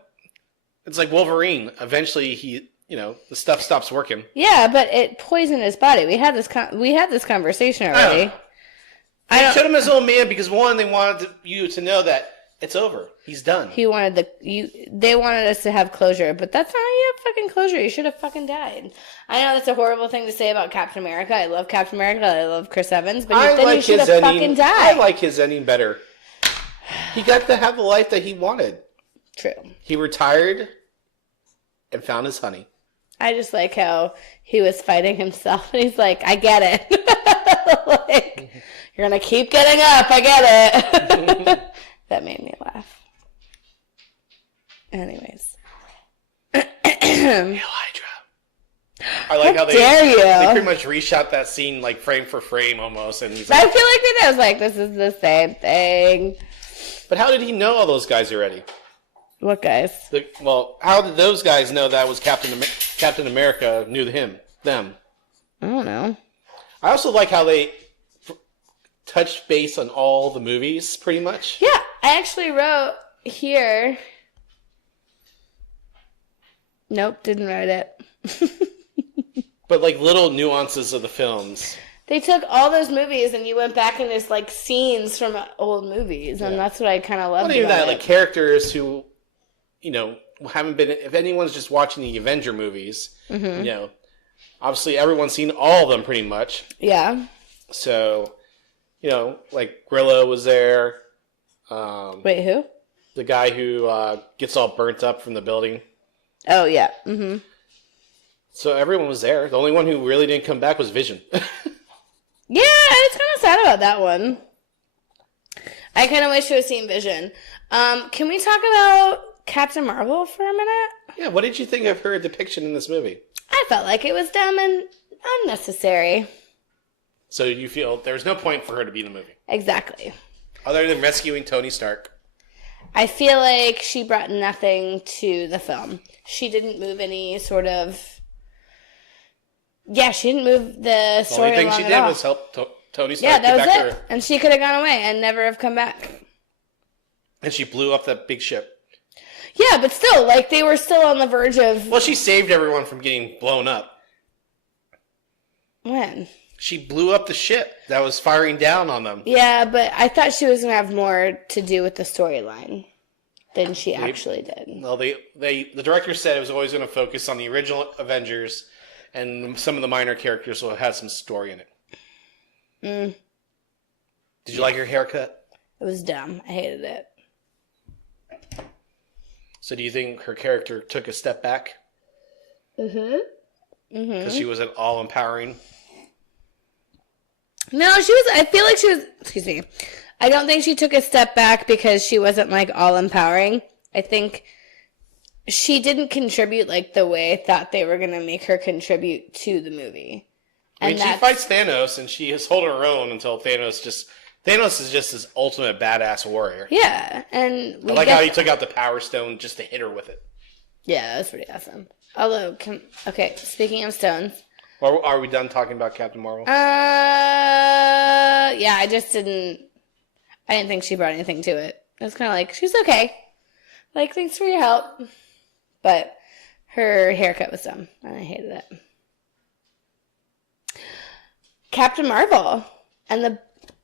it's like Wolverine. Eventually, the stuff stops working. Yeah, but it poisoned his body. We had this conversation already. They showed him as old man because one, they wanted you to know that it's over. He's done. They wanted us to have closure, but that's not how you have fucking closure. You should have fucking died. I know that's a horrible thing to say about Captain America. I love Captain America. I love Chris Evans, but then you should have fucking died. I like his ending better. He got to have the life that he wanted. True. He retired and found his honey. I just like how he was fighting himself, and he's like, I get it. Like, you're going to keep getting up. I get it. That made me laugh. Anyways. Hail Hydra. I like how they pretty much reshot that scene like frame for frame almost. And he's like, I feel like they did. I was like, this is the same thing. But how did he know all those guys already? What guys? How did those guys know that was Captain America knew them? I don't know. I also like how they touched base on all the movies, pretty much. Yeah, I actually wrote here. Nope, didn't write it. But like little nuances of the films. They took all those movies and you went back and there's like scenes from old movies, and that's what I kind of loved. Not even that, like characters who, you know, haven't been. If anyone's just watching the Avenger movies, you know, obviously everyone's seen all of them pretty much. Yeah. So, you know, like Grillo was there. Wait, who? The guy who gets all burnt up from the building. Oh yeah. Mm-hmm. So everyone was there. The only one who really didn't come back was Vision. Yeah, I was kind of sad about that one. I kind of wish to have seen Vision. Can we talk about Captain Marvel for a minute? Yeah, what did you think of her depiction in this movie? I felt like it was dumb and unnecessary. So you feel there was no point for her to be in the movie? Exactly. Other than rescuing Tony Stark. I feel like she brought nothing to the film. She didn't move any sort of... Yeah, she didn't move the story along at all. The only thing she did was help Tony Stark get back to her. Yeah, that was it. And she could have gone away and never have come back. And she blew up that big ship. Yeah, but still, like, they were still on the verge of... Well, she saved everyone from getting blown up. When? She blew up the ship that was firing down on them. Yeah, but I thought she was going to have more to do with the storyline than she actually did. Well, the director said it was always going to focus on the original Avengers, and some of the minor characters will have some story in it. Did you like her haircut? It was dumb. I hated it. So do you think her character took a step back? Because she wasn't all empowering? No, she was... I feel like she was... Excuse me. I don't think she took a step back because she wasn't, like, all empowering. I think she didn't contribute, like, the way I thought they were going to make her contribute to the movie. I mean, she fights Thanos, and she has held her own until Thanos is just this ultimate badass warrior. Yeah, and... I like how he took out the Power Stone just to hit her with it. Yeah, that was pretty awesome. Although, okay, speaking of stones... Or are we done talking about Captain Marvel? Yeah, I didn't think she brought anything to it. It was kind of like, she's okay. Like, thanks for your help. But her haircut was dumb, and I hated it. Captain Marvel. And the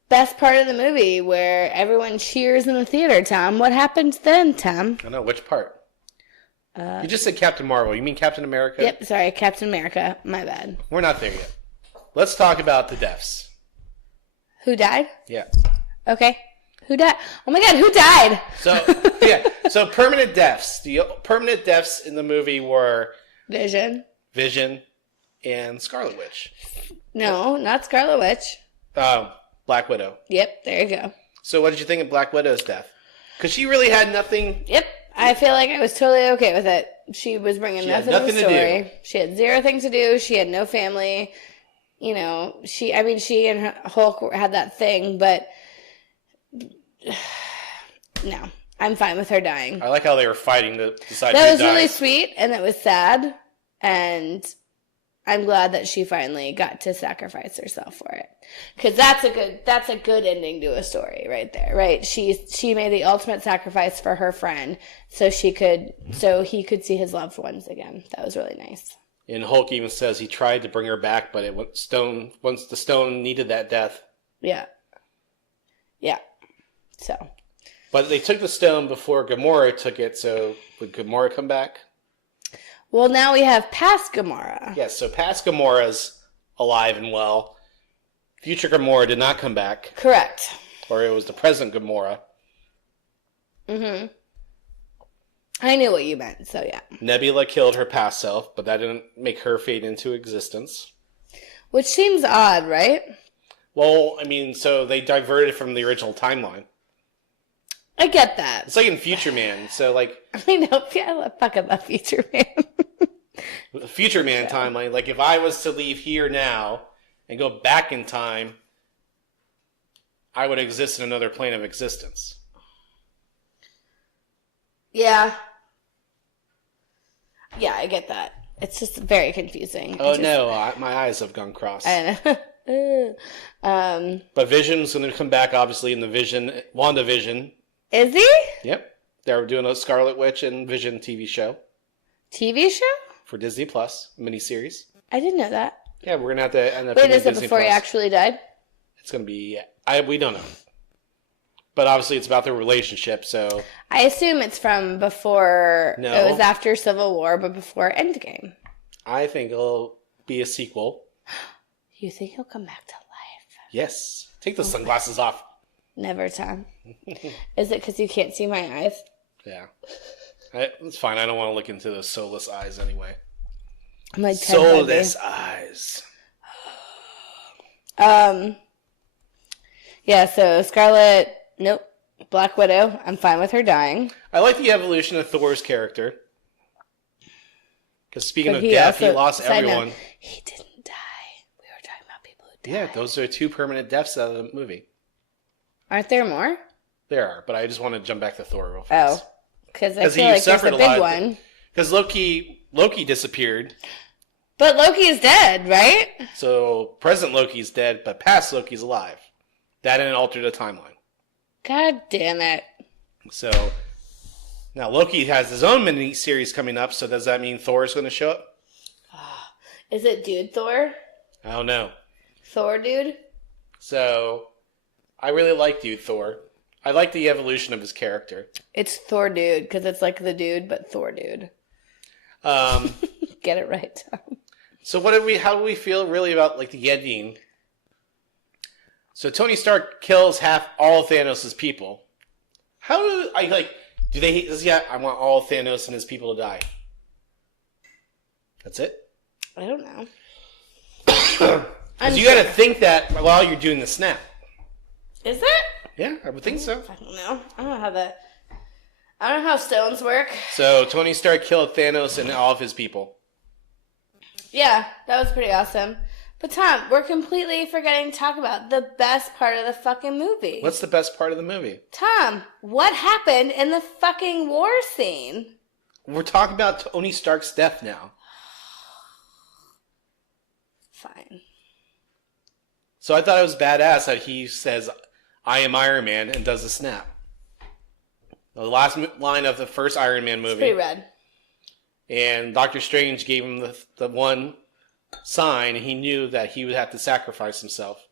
best part of the movie where everyone cheers in the theater, Tom. What happened then, Tom? I know, which part? You just said Captain Marvel. You mean Captain America? Yep, sorry, Captain America. My bad. We're not there yet. Let's talk about the deaths. Who died? Yeah. Okay. Who died? Oh my god, who died? So permanent deaths. The permanent deaths in the movie were... Vision, and Scarlet Witch. No, not Scarlet Witch. Oh, Black Widow. Yep, there you go. So what did you think of Black Widow's death? Because she really had nothing... Yep, I feel like I was totally okay with it. She was bringing nothing to the story. She had zero things to do. She had no family. You know, she and Hulk had that thing, but no, I'm fine with her dying. I like how they were fighting to decide that who was died. really sweet, and it was sad, and I'm glad that she finally got to sacrifice herself for it, because that's a good ending to a story right there, right? She made the ultimate sacrifice for her friend, so he could see his loved ones again. That was really nice. And Hulk even says he tried to bring her back, but once the stone needed that death. Yeah. Yeah. So. But they took the stone before Gamora took it, so would Gamora come back? Well, now we have past Gamora. Yes, so past Gamora's alive and well. Future Gamora did not come back. Correct. Or it was the present Gamora. Mm-hmm. I knew what you meant, so yeah. Nebula killed her past self, but that didn't make her fade into existence. Which seems odd, right? Well, I mean, so they diverted from the original timeline. I get that. It's like in Future Man, so like... I know, I fucking love Future Man. The Future Man timeline, like if I was to leave here now and go back in time, I would exist in another plane of existence. Yeah. Yeah, I get that. It's just very confusing. Oh no, my eyes have gone cross. I know. But Vision's going to come back, obviously, in the WandaVision. Is he? Yep. They're doing a Scarlet Witch and Vision TV show. TV show? For Disney Plus, miniseries. I didn't know that. Yeah, we're going to have to end up Wait, is it Disney before Plus. he actually died? It's going to be... we don't know. But obviously it's about their relationship, so... I assume it's from before... No. It was after Civil War, but before Endgame. I think it'll be a sequel. You think he'll come back to life? Yes. Take the sunglasses off. Never, Tom. Is it because you can't see my eyes? Yeah. It's fine. I don't want to look into those soulless eyes anyway. I'm like soulless eyes. Yeah, so Scarlet... Nope. Black Widow. I'm fine with her dying. I like the evolution of Thor's character. Because speaking But of death, he lost everyone. Note, he didn't die. We were talking about people who died. Yeah, those are 2 permanent deaths out of the movie. Aren't there more? There are, but I just want to jump back to Thor real fast. Oh. Because I feel like there's a big one. Because Loki disappeared. But Loki's dead, right? So present Loki's dead, but past Loki's alive. That didn't alter the timeline. God damn it. So, now Loki has his own mini-series coming up, so does that mean Thor's going to show up? Is it Dude Thor? I don't know. Thor Dude? So, I really like Dude Thor. I like the evolution of his character. It's Thor Dude, because it's like the dude, but Thor Dude. Get it right, Tom. So how do we feel really about like the ending? So Tony Stark kills all Thanos' people. How do I like? Do they hate this yet? I want all Thanos and his people to die. That's it. I don't know. Because you got to think that while you're doing the snap. Is it? Yeah, I would think so. I don't know. I don't know how stones work. So Tony Stark killed Thanos and all of his people. Yeah, that was pretty awesome. But Tom, we're completely forgetting to talk about the best part of the fucking movie. What's the best part of the movie? Tom, what happened in the fucking war scene? We're talking about Tony Stark's death now. Fine. So I thought it was badass that he says, "I am Iron Man," and does a snap. The last line of the first Iron Man movie. It's pretty rad. And Doctor Strange gave him the one sign. He knew that he would have to sacrifice himself.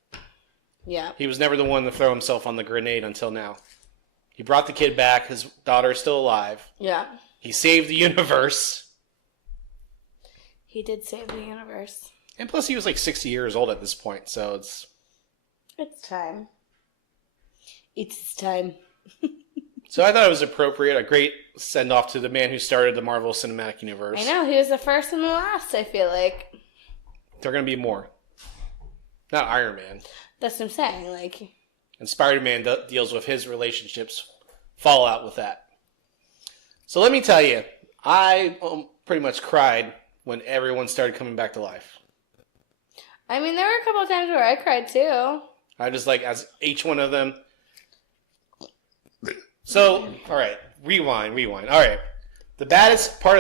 Yeah. He was never the one to throw himself on the grenade until now. He brought the kid back. His daughter is still alive. Yeah. He saved the universe. He did save the universe. And plus he was like 60 years old at this point, so it's... It's time. It's time. So I thought it was appropriate, a great send-off to the man who started the Marvel Cinematic Universe. I know, he was the first and the last, I feel like. There are going to be more. Not Iron Man. That's what I'm saying. Like, and Spider-Man deals with his relationships, fallout with that. So let me tell you, I pretty much cried when everyone started coming back to life. I mean, there were a couple of times where I cried too. I just like as each one of them. So, all right, rewind. All right, the badass part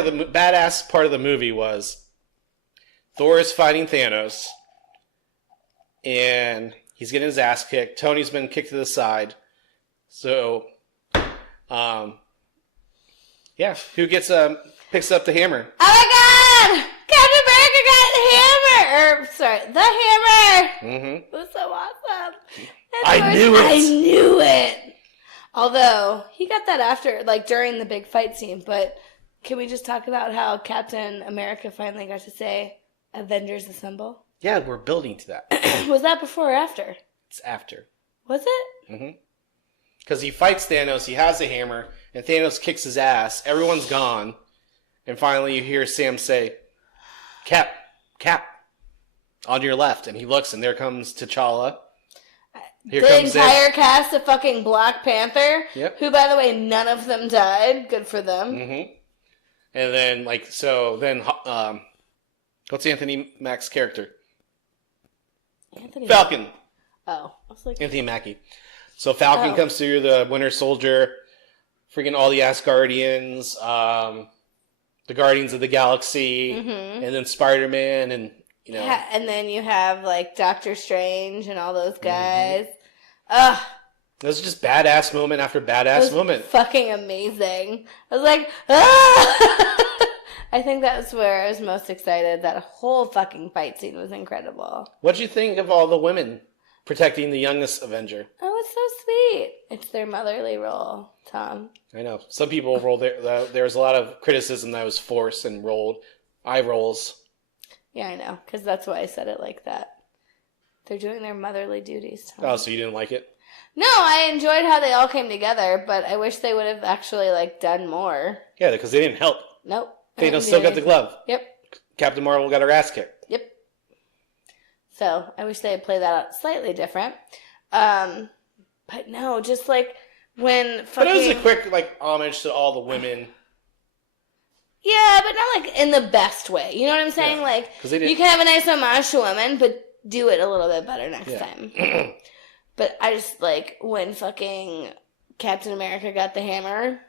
of the movie was Thor is fighting Thanos, and he's getting his ass kicked. Tony's been kicked to the side. So, yeah, who picks up the hammer? Oh my God! Captain America got the hammer! The hammer! Mm-hmm. It was so awesome. I knew it! Although, he got that after, like, during the big fight scene, but can we just talk about how Captain America finally got to say, Avengers Assemble? Yeah, we're building to that. Was that before or after? It's after. Was it? Mm-hmm. Because he fights Thanos, he has the hammer, and Thanos kicks his ass, everyone's gone, and finally you hear Sam say, Cap, on your left, and he looks, and there comes T'Challa. The entire cast of fucking Black Panther, yep. Who, by the way, none of them died. Good for them. Mm-hmm. And then, what's Anthony Mackie's character? Falcon. Oh, I was like... Anthony Mackie. So Falcon comes through, the Winter Soldier, freaking all the Asgardians, the Guardians of the Galaxy, and then Spider-Man, and, you know. Yeah, and then you have, like, Doctor Strange and all those guys. Ugh. It was just badass moment after badass moment. Fucking amazing. I was like, ah! I think that's where I was most excited. That whole fucking fight scene was incredible. What'd you think of all the women protecting the youngest Avenger? Oh, it's so sweet. It's their motherly role, Tom. I know. Some people rolled there was a lot of criticism that was forced and eye rolls. Yeah, I know, because that's why I said it like that. They're doing their motherly duties, Tom. Oh, so you didn't like it? No, I enjoyed how they all came together, but I wish they would have actually, like, done more. Yeah, because they didn't help. Nope. Thanos still got the glove. Yep. Captain Marvel got her ass kicked. Yep. So, I wish they had played that out slightly different. But no, just like when fucking... But it was a quick, like, homage to all the women. Yeah, but not, like, in the best way. You know what I'm saying? Yeah. Like, you can have a nice homage to women, but do it a little bit better next time. But I just, like, when fucking Captain America got the hammer...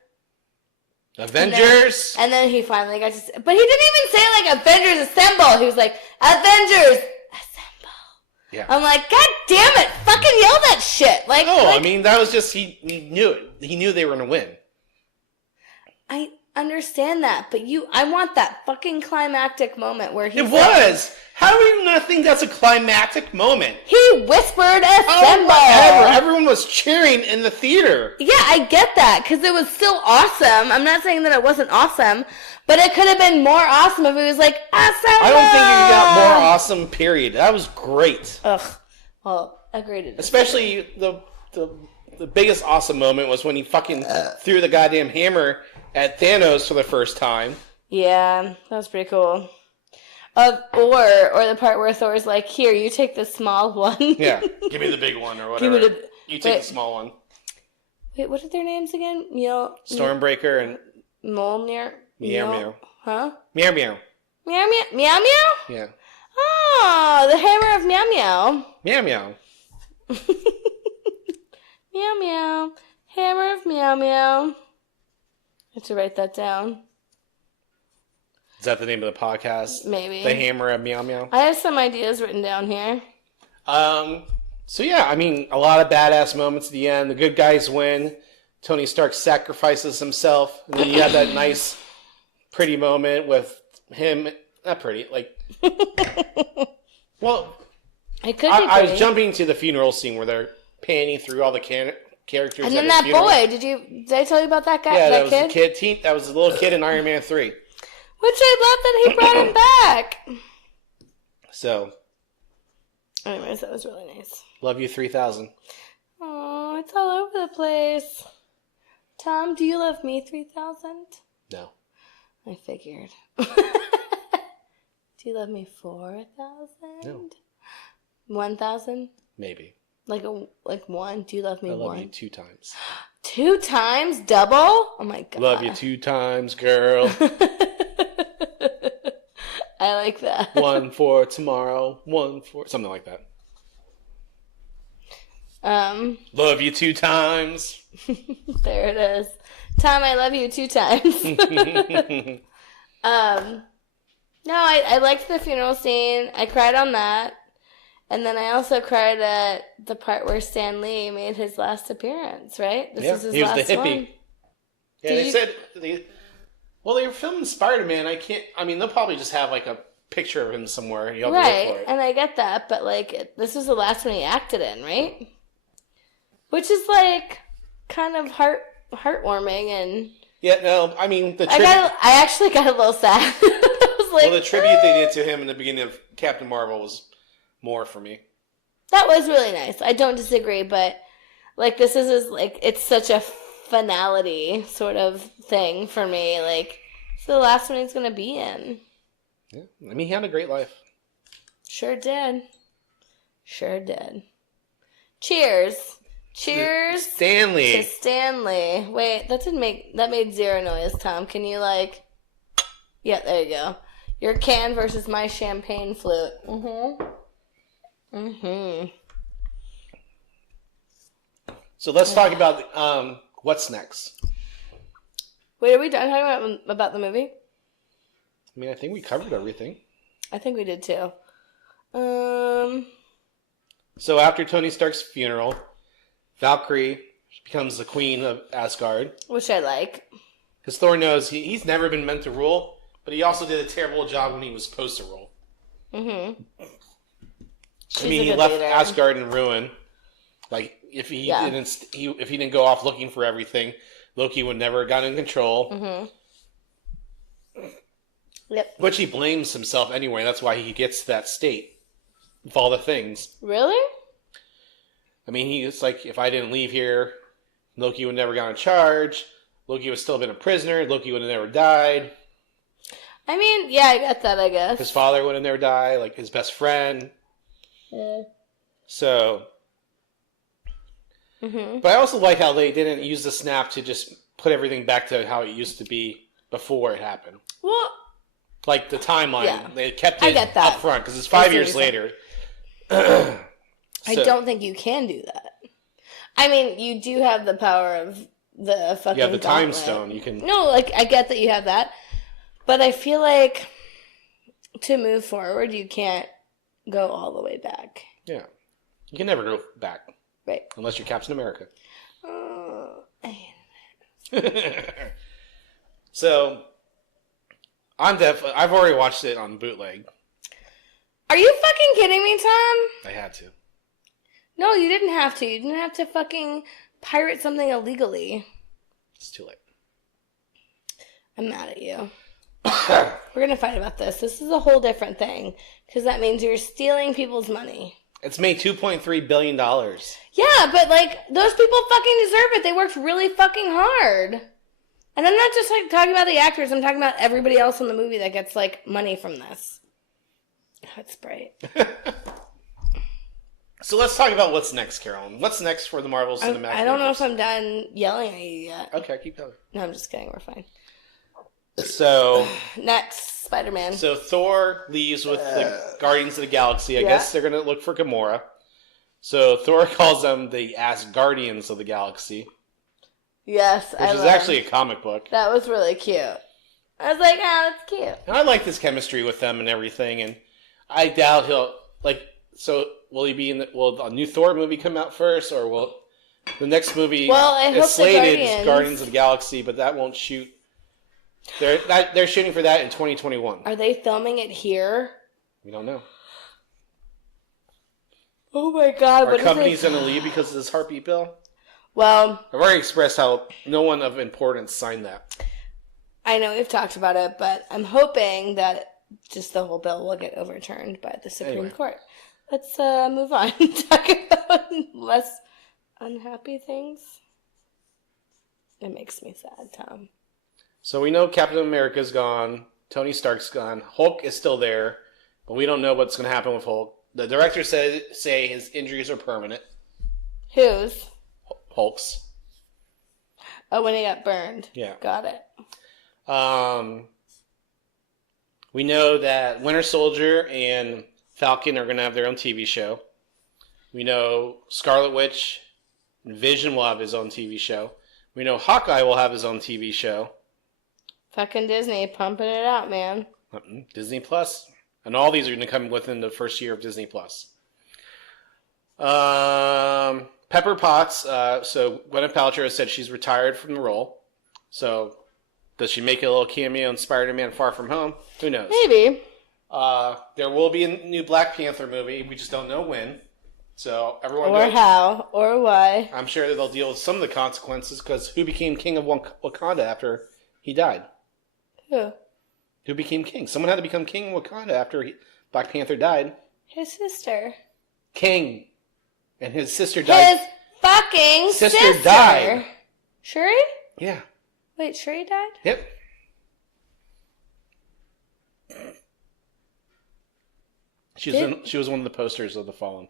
Avengers! And then he finally got to... But he didn't even say, like, Avengers Assemble. He was like, Avengers Assemble. Yeah. I'm like, God damn it. Fucking yell that shit. Like, no, I mean, that was just... He knew it. He knew they were going to win. I understand that, but I want that fucking climactic moment where he... It was! How do you not think that's a climactic moment? He whispered Assemble! Oh, everyone was cheering in the theater. Yeah, I get that, because it was still awesome. I'm not saying that it wasn't awesome, but it could have been more awesome if it was like, Assemble! I don't think you got more awesome, period. That was great. Ugh. Well, agreed. Especially the biggest awesome moment was when he fucking threw the goddamn hammer at Thanos for the first time. Yeah, that was pretty cool. Or the part where Thor's like, here, you take the small one. Yeah, give me the big one or whatever. You take the small one. Wait, what are their names again? Stormbreaker and... Mjolnir? Meow Meow. Huh? Meow Meow. Meow Meow? Meow Meow? Yeah. Oh, the hammer of Meow Meow. Meow Meow. Meow Meow. Hammer of Meow Meow. I have to write that down. Is that the name of the podcast? Maybe. The Hammer of Meow Meow? I have some ideas written down here. So yeah, I mean, a lot of badass moments at the end. The good guys win. Tony Stark sacrifices himself. And then you have that nice, pretty moment with him. Not pretty, like... Well, it could be I was jumping to the funeral scene where they're panning through all the characters. And then that boy, did I tell you about that guy? Yeah, that was the kid. That was the little kid in Iron Man 3. Which I love that he brought him back. So. Anyways, that was really nice. Love you 3000. Oh, it's all over the place. Tom, do you love me 3000? No. I figured. Do you love me 4,000? No. 1,000? Maybe. Like one? Do you love me I love one? you 2 times. 2 times? Double? Oh my god. Love you 2 times, girl. I like that. 1 for tomorrow, 1 for... Something like that. Love you 2 times. There it is. Tom, I love you 2 times. No, I liked the funeral scene. I cried on that. And then I also cried at the part where Stan Lee made his last appearance, right? This is his he was last the hippie. one. Yeah, they said... they were filming Spider-Man. They'll probably just have, like, a picture of him somewhere. You'll have to look for it. And I get that, but, like, this was the last one he acted in, right? Which is, like, kind of heartwarming and... Yeah, no, I mean, I actually got a little sad. I was like, well, the tribute they did to him in the beginning of Captain Marvel was more for me. That was really nice. I don't disagree, but, like, this is, like, it's such a finality sort of thing for me. Like, it's the last one he's going to be in. Yeah, I mean, he had a great life. Sure did. Sure did. Cheers. Cheers. Stanley. To Stanley. Wait, that made zero noise, Tom. Can you, like... Yeah, there you go. Your can versus my champagne flute. So let's talk about what's next. Wait, are we done talking about the movie? I mean, I think we covered everything. I think we did too. So after Tony Stark's funeral, Valkyrie becomes the queen of Asgard. Which I like. Because Thor knows he's never been meant to rule, but he also did a terrible job when he was supposed to rule. He left Asgard in ruin. Like, if he didn't go off looking for everything, Loki would never have gotten in control. Yep. Which he blames himself anyway. That's why he gets to that state with all the things. Really? I mean, it's like, if I didn't leave here, Loki would never got in charge. Loki would still have been a prisoner. Loki would have never died. I mean, yeah, I got that, I guess. His father would have never died, like his best friend. So... But I also like how they didn't use the snap to just put everything back to how it used to be before it happened. Well... Like the timeline. Yeah. They kept it up front, because it's 5 years later. I don't think you can do that. I mean, you do have the power of the fucking You have the time gauntlet. stone. You can... No, like, I get that you have that. But I feel like to move forward, you can't go all the way back. Yeah. You can never go back. Right. Unless you're Captain America. I hate it. So, I've already watched it on bootleg. Are you fucking kidding me, Tom? I had to. No, you didn't have to. You didn't have to fucking pirate something illegally. It's too late. I'm mad at you. We're going to fight about this. This is a whole different thing. Because that means you're stealing people's money. It's made $2.3 billion. Yeah, but, like, those people fucking deserve it. They worked really fucking hard. And I'm not just, like, talking about the actors. I'm talking about everybody else in the movie that gets, like, money from this. That's bright. So let's talk about what's next, Carolyn. What's next for the Marvel Cinematic Universe? I don't know if I'm done yelling at you yet. Okay, keep going. No, I'm just kidding. We're fine. So... Next, Spider-Man. So Thor leaves with the Guardians of the Galaxy. I guess they're going to look for Gamora. So Thor calls them the Asgardians of the Galaxy. Yes, which is actually a comic book. That was really cute. I was like, oh, that's cute. And I like this chemistry with them and everything. And I doubt he'll... So will he be in will a new Thor movie come out first? Or will the next movie... Well, I hope slated as Guardians of the Galaxy, but that won't shoot... They're shooting for that in 2021. Are they filming it here? We don't know. Oh my god. Our company's going to leave because of this heartbeat bill? Well... I've already expressed how no one of importance signed that. I know we've talked about it, but I'm hoping that just the whole bill will get overturned by the Supreme Court. Let's move on. Talk about less unhappy things. It makes me sad, Tom. So we know Captain America's gone. Tony Stark's gone. Hulk is still there. But we don't know what's going to happen with Hulk. The director say his injuries are permanent. Whose? Hulk's. Oh, when he got burned. Yeah. Got it. We know that Winter Soldier and Falcon are going to have their own TV show. We know Scarlet Witch and Vision will have his own TV show. We know Hawkeye will have his own TV show. Fucking Disney pumping it out, man. Disney Plus. And all these are going to come within the first year of Disney Plus. Pepper Potts. So Gwyneth Paltrow said she's retired from the role. So does she make a little cameo in Spider-Man Far From Home? Who knows? Maybe. There will be a new Black Panther movie. We just don't know when. So everyone or how or why. I'm sure that they'll deal with some of the consequences because who became king of Wakanda after he died? Who? Who became king? Someone had to become king of Wakanda after Black Panther died. His sister. King. And his sister died. His fucking sister died. Shuri? Yeah. Wait, Shuri died? Yep. She was one of the posters of the Fallen.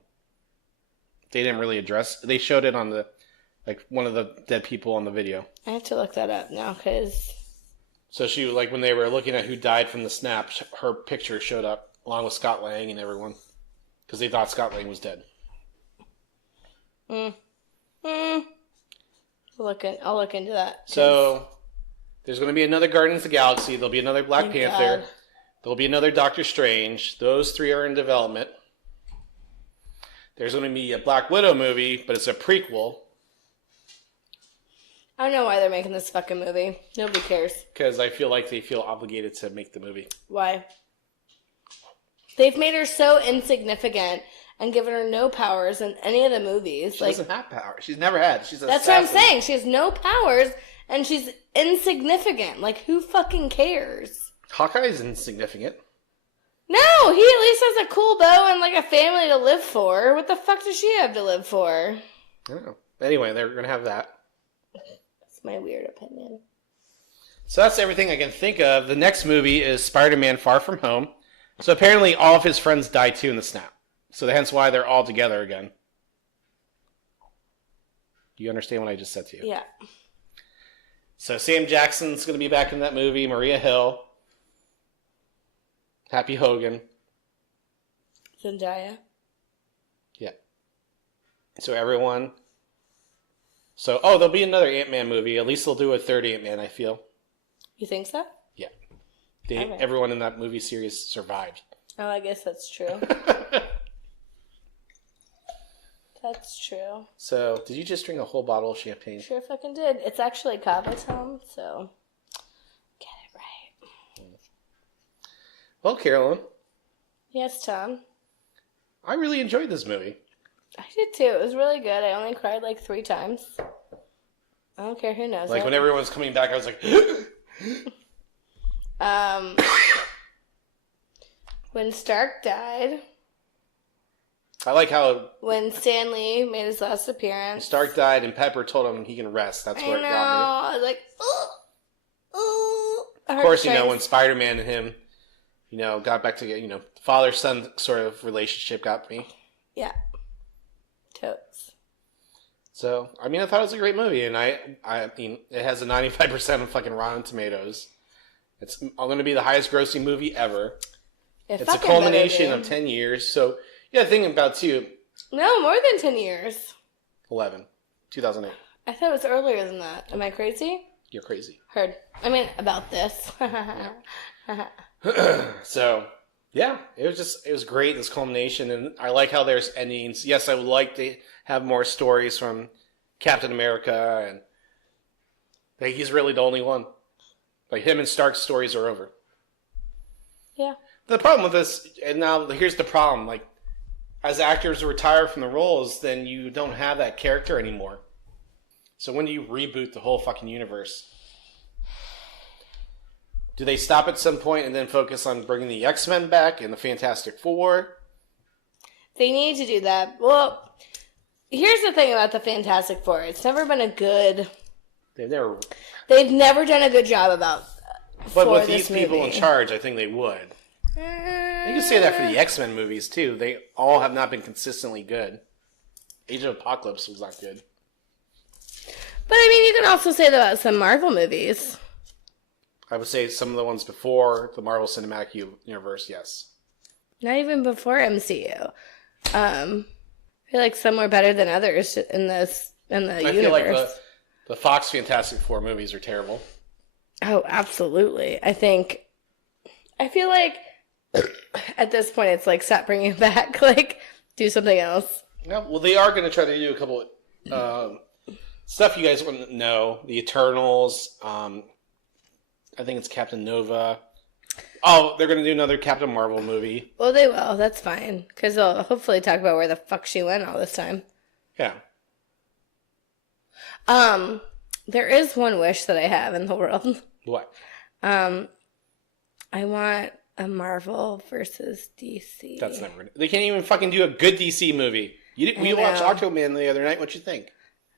They didn't really address. They showed it on one of the dead people on the video. I have to look that up now because. So she when they were looking at who died from the snap, her picture showed up along with Scott Lang and everyone because they thought Scott Lang was dead. I'll look into that. So there's going to be another Guardians of the Galaxy. There'll be another Black Panther. God. There'll be another Doctor Strange. Those 3 are in development. There's going to be a Black Widow movie, but it's a prequel. I don't know why they're making this fucking movie. Nobody cares. Because I feel like they feel obligated to make the movie. Why? They've made her so insignificant and given her no powers in any of the movies. She doesn't have powers. She's never had. She's an That's assassin. what I'm saying. She has no powers and she's insignificant. Like, who fucking cares? Hawkeye's insignificant. No, he at least has a cool bow and a family to live for. What the fuck does she have to live for? I don't know. Anyway, they're going to have that. That's my weird opinion. So that's everything I can think of. The next movie is Spider-Man Far From Home. So apparently all of his friends died too in the snap. So hence why they're all together again. Do you understand what I just said to you? Yeah. So Sam Jackson's going to be back in that movie. Maria Hill. Happy Hogan. Zendaya. Yeah. So everyone. So, there'll be another Ant-Man movie. At least they'll do a third Ant-Man, I feel. You think so? Yeah. Everyone in that movie series survived. Oh, I guess that's true. That's true. So, did you just drink a whole bottle of champagne? Sure fucking did. It's actually Cava, Tom, so get it right. Well, Carolyn. Yes, Tom. I really enjoyed this movie. I did too. It was really good. I only cried 3 times. I don't care who knows. When everyone's coming back, I was like... When Stark died... I like how... When Stan Lee made his last appearance... Stark died and Pepper told him he can rest. That's where it got me. I was like, ooh. Of course, when Spider-Man and him, got back together, father-son sort of relationship got me. Yeah. Totes. So, I thought it was a great movie, and I mean, it has a 95% of fucking Rotten Tomatoes. It's going to be the highest grossing movie ever. It's a culmination of 10 years, so... Yeah, thinking about too. No, more than 10 years. 2008. I thought it was earlier than that. Am I crazy? You're crazy. Heard. About this. So, yeah, it was great, this culmination, and I like how there's endings. Yes, I would like to have more stories from Captain America, and he's really the only one. Him and Stark's stories are over. Yeah. The problem with this, and now here's the problem, as actors retire from the roles, then you don't have that character anymore. So when do you reboot the whole fucking universe? Do they stop at some point and then focus on bringing the X-Men back and the Fantastic Four? They need to do that. Well, here's the thing about the Fantastic Four. It's never been a good... They've never done a good job about But with these people in charge, I think they would. You can say that for the X-Men movies, too. They all have not been consistently good. Age of Apocalypse was not good. But, I mean, you can also say that about some Marvel movies. I would say some of the ones before the Marvel Cinematic Universe, yes. Not even before MCU. I feel like some were better than others in the universe. I feel like the Fox Fantastic Four movies are terrible. Oh, absolutely. I feel like at this point it's like stop bringing it back. Like, do something else. Yeah, well, they are going to try to do a couple stuff you guys want to know. The Eternals. I think it's Captain Nova. Oh, they're going to do another Captain Marvel movie. Well, they will. That's fine. Because they'll hopefully talk about where the fuck she went all this time. Yeah. There is one wish that I have in the world. What? I want a Marvel versus DC. That's never... They can't even fucking do a good DC movie. We watched Aquaman the other night. What'd you think?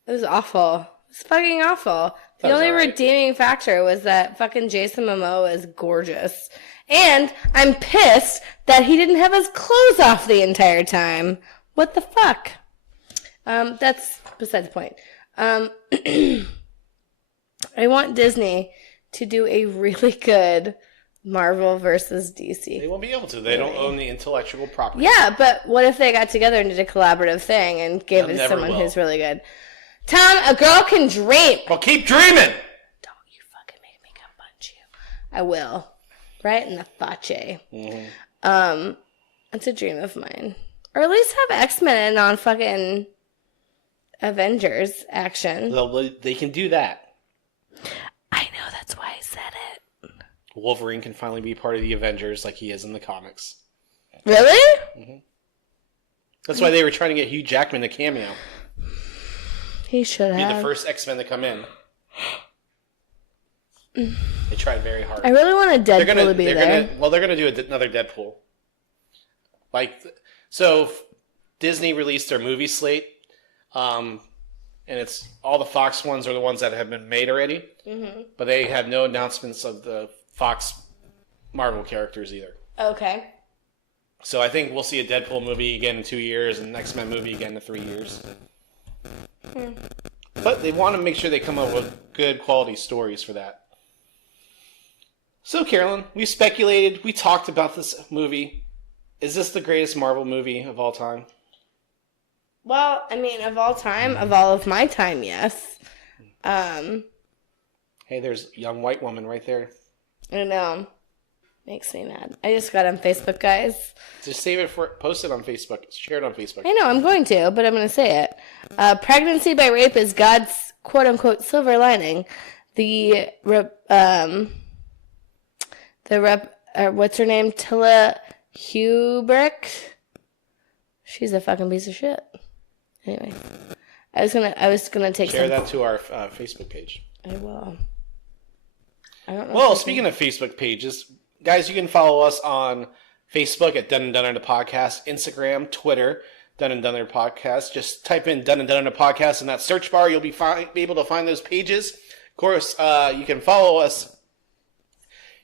It was awful. It was fucking awful. The only redeeming factor was that fucking Jason Momoa is gorgeous. And I'm pissed that he didn't have his clothes off the entire time. What the fuck? That's beside the point. I want Disney to do a really good Marvel versus DC. They won't be able to. They don't own the intellectual property. Yeah, but what if they got together and did a collaborative thing and gave it to someone who's really good? Tom, a girl can dream. Well, keep dreaming. Don't you fucking make me come punch you. I will. Right in the face. Mm-hmm. It's a dream of mine. Or at least have X-Men in on fucking Avengers action. They can do that. I know, that's why I said it. Wolverine can finally be part of the Avengers like he is in the comics. Really? Mm-hmm. That's why they were trying to get Hugh Jackman to cameo. He should have. Be the first X-Men to come in. They tried very hard. I really want a Deadpool to be there. They're going to do another Deadpool. So Disney released their movie slate, and it's all the Fox ones are the ones that have been made already. Mm-hmm. But they have no announcements of the Fox Marvel characters either. Okay. So I think we'll see a Deadpool movie again in 2 years and an X-Men movie again in 3 years. But they want to make sure they come up with good quality stories for that. So, Carolyn, we speculated, we talked about this movie. Is this the greatest Marvel movie of all time? Well, I mean, of all time, of all of my time, yes. Hey, there's a young white woman right there. I know. Makes me mad. I just got on Facebook, guys. Just save it post it on Facebook. Share it on Facebook. I know, I'm going to, but I'm going to say it. Pregnancy by rape is God's quote-unquote silver lining. What's her name? Tilla Hubrick? She's a fucking piece of shit. Anyway. I was gonna take Share that to our Facebook page. I will. I don't know. Well, speaking of Facebook pages, guys, you can follow us on Facebook at Dun and Dunner the Podcast, Instagram, Twitter, Dun and Dunner Podcast. Just type in Dun and Dunner the Podcast in that search bar. You'll be able to find those pages. Of course, you can follow us.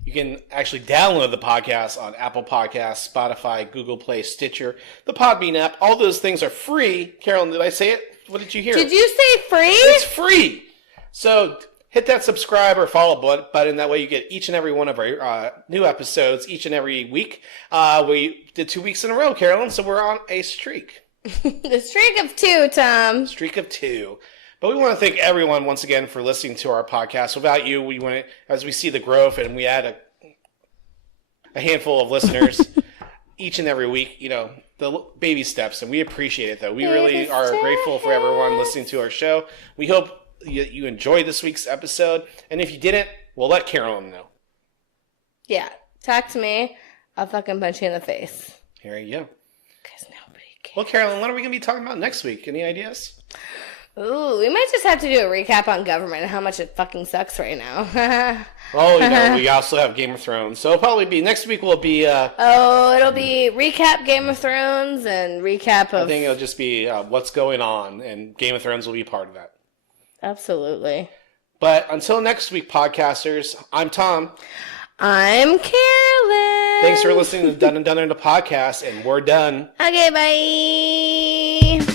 You can actually download the podcast on Apple Podcasts, Spotify, Google Play, Stitcher, the Podbean app. All those things are free. Carolyn, did I say it? What did you hear? Did you say free? It's free. So hit that subscribe or follow button. That way you get each and every one of our new episodes each and every week. We did 2 weeks in a row, Carolyn, so we're on a streak. The streak of 2, Tom. Streak of 2. But we want to thank everyone once again for listening to our podcast. Without you, as we see the growth and we add a handful of listeners each and every week, the baby steps, and we appreciate it, though. We really are grateful for everyone listening to our show. We hope you enjoyed this week's episode, and if you didn't, we'll let Carolyn know. Yeah. Talk to me. I'll fucking punch you in the face. Here you go. Because nobody cares. Well, Carolyn, what are we going to be talking about next week? Any ideas? Ooh, we might just have to do a recap on government and how much it fucking sucks right now. We also have Game of Thrones. So it'll probably be, next week will be... it'll be recap Game of Thrones and recap of... I think it'll just be what's going on, and Game of Thrones will be part of that. Absolutely. But until next week, podcasters, I'm Tom. I'm Carolyn. Thanks for listening to Done and Done in the podcast, and we're done. Okay, bye.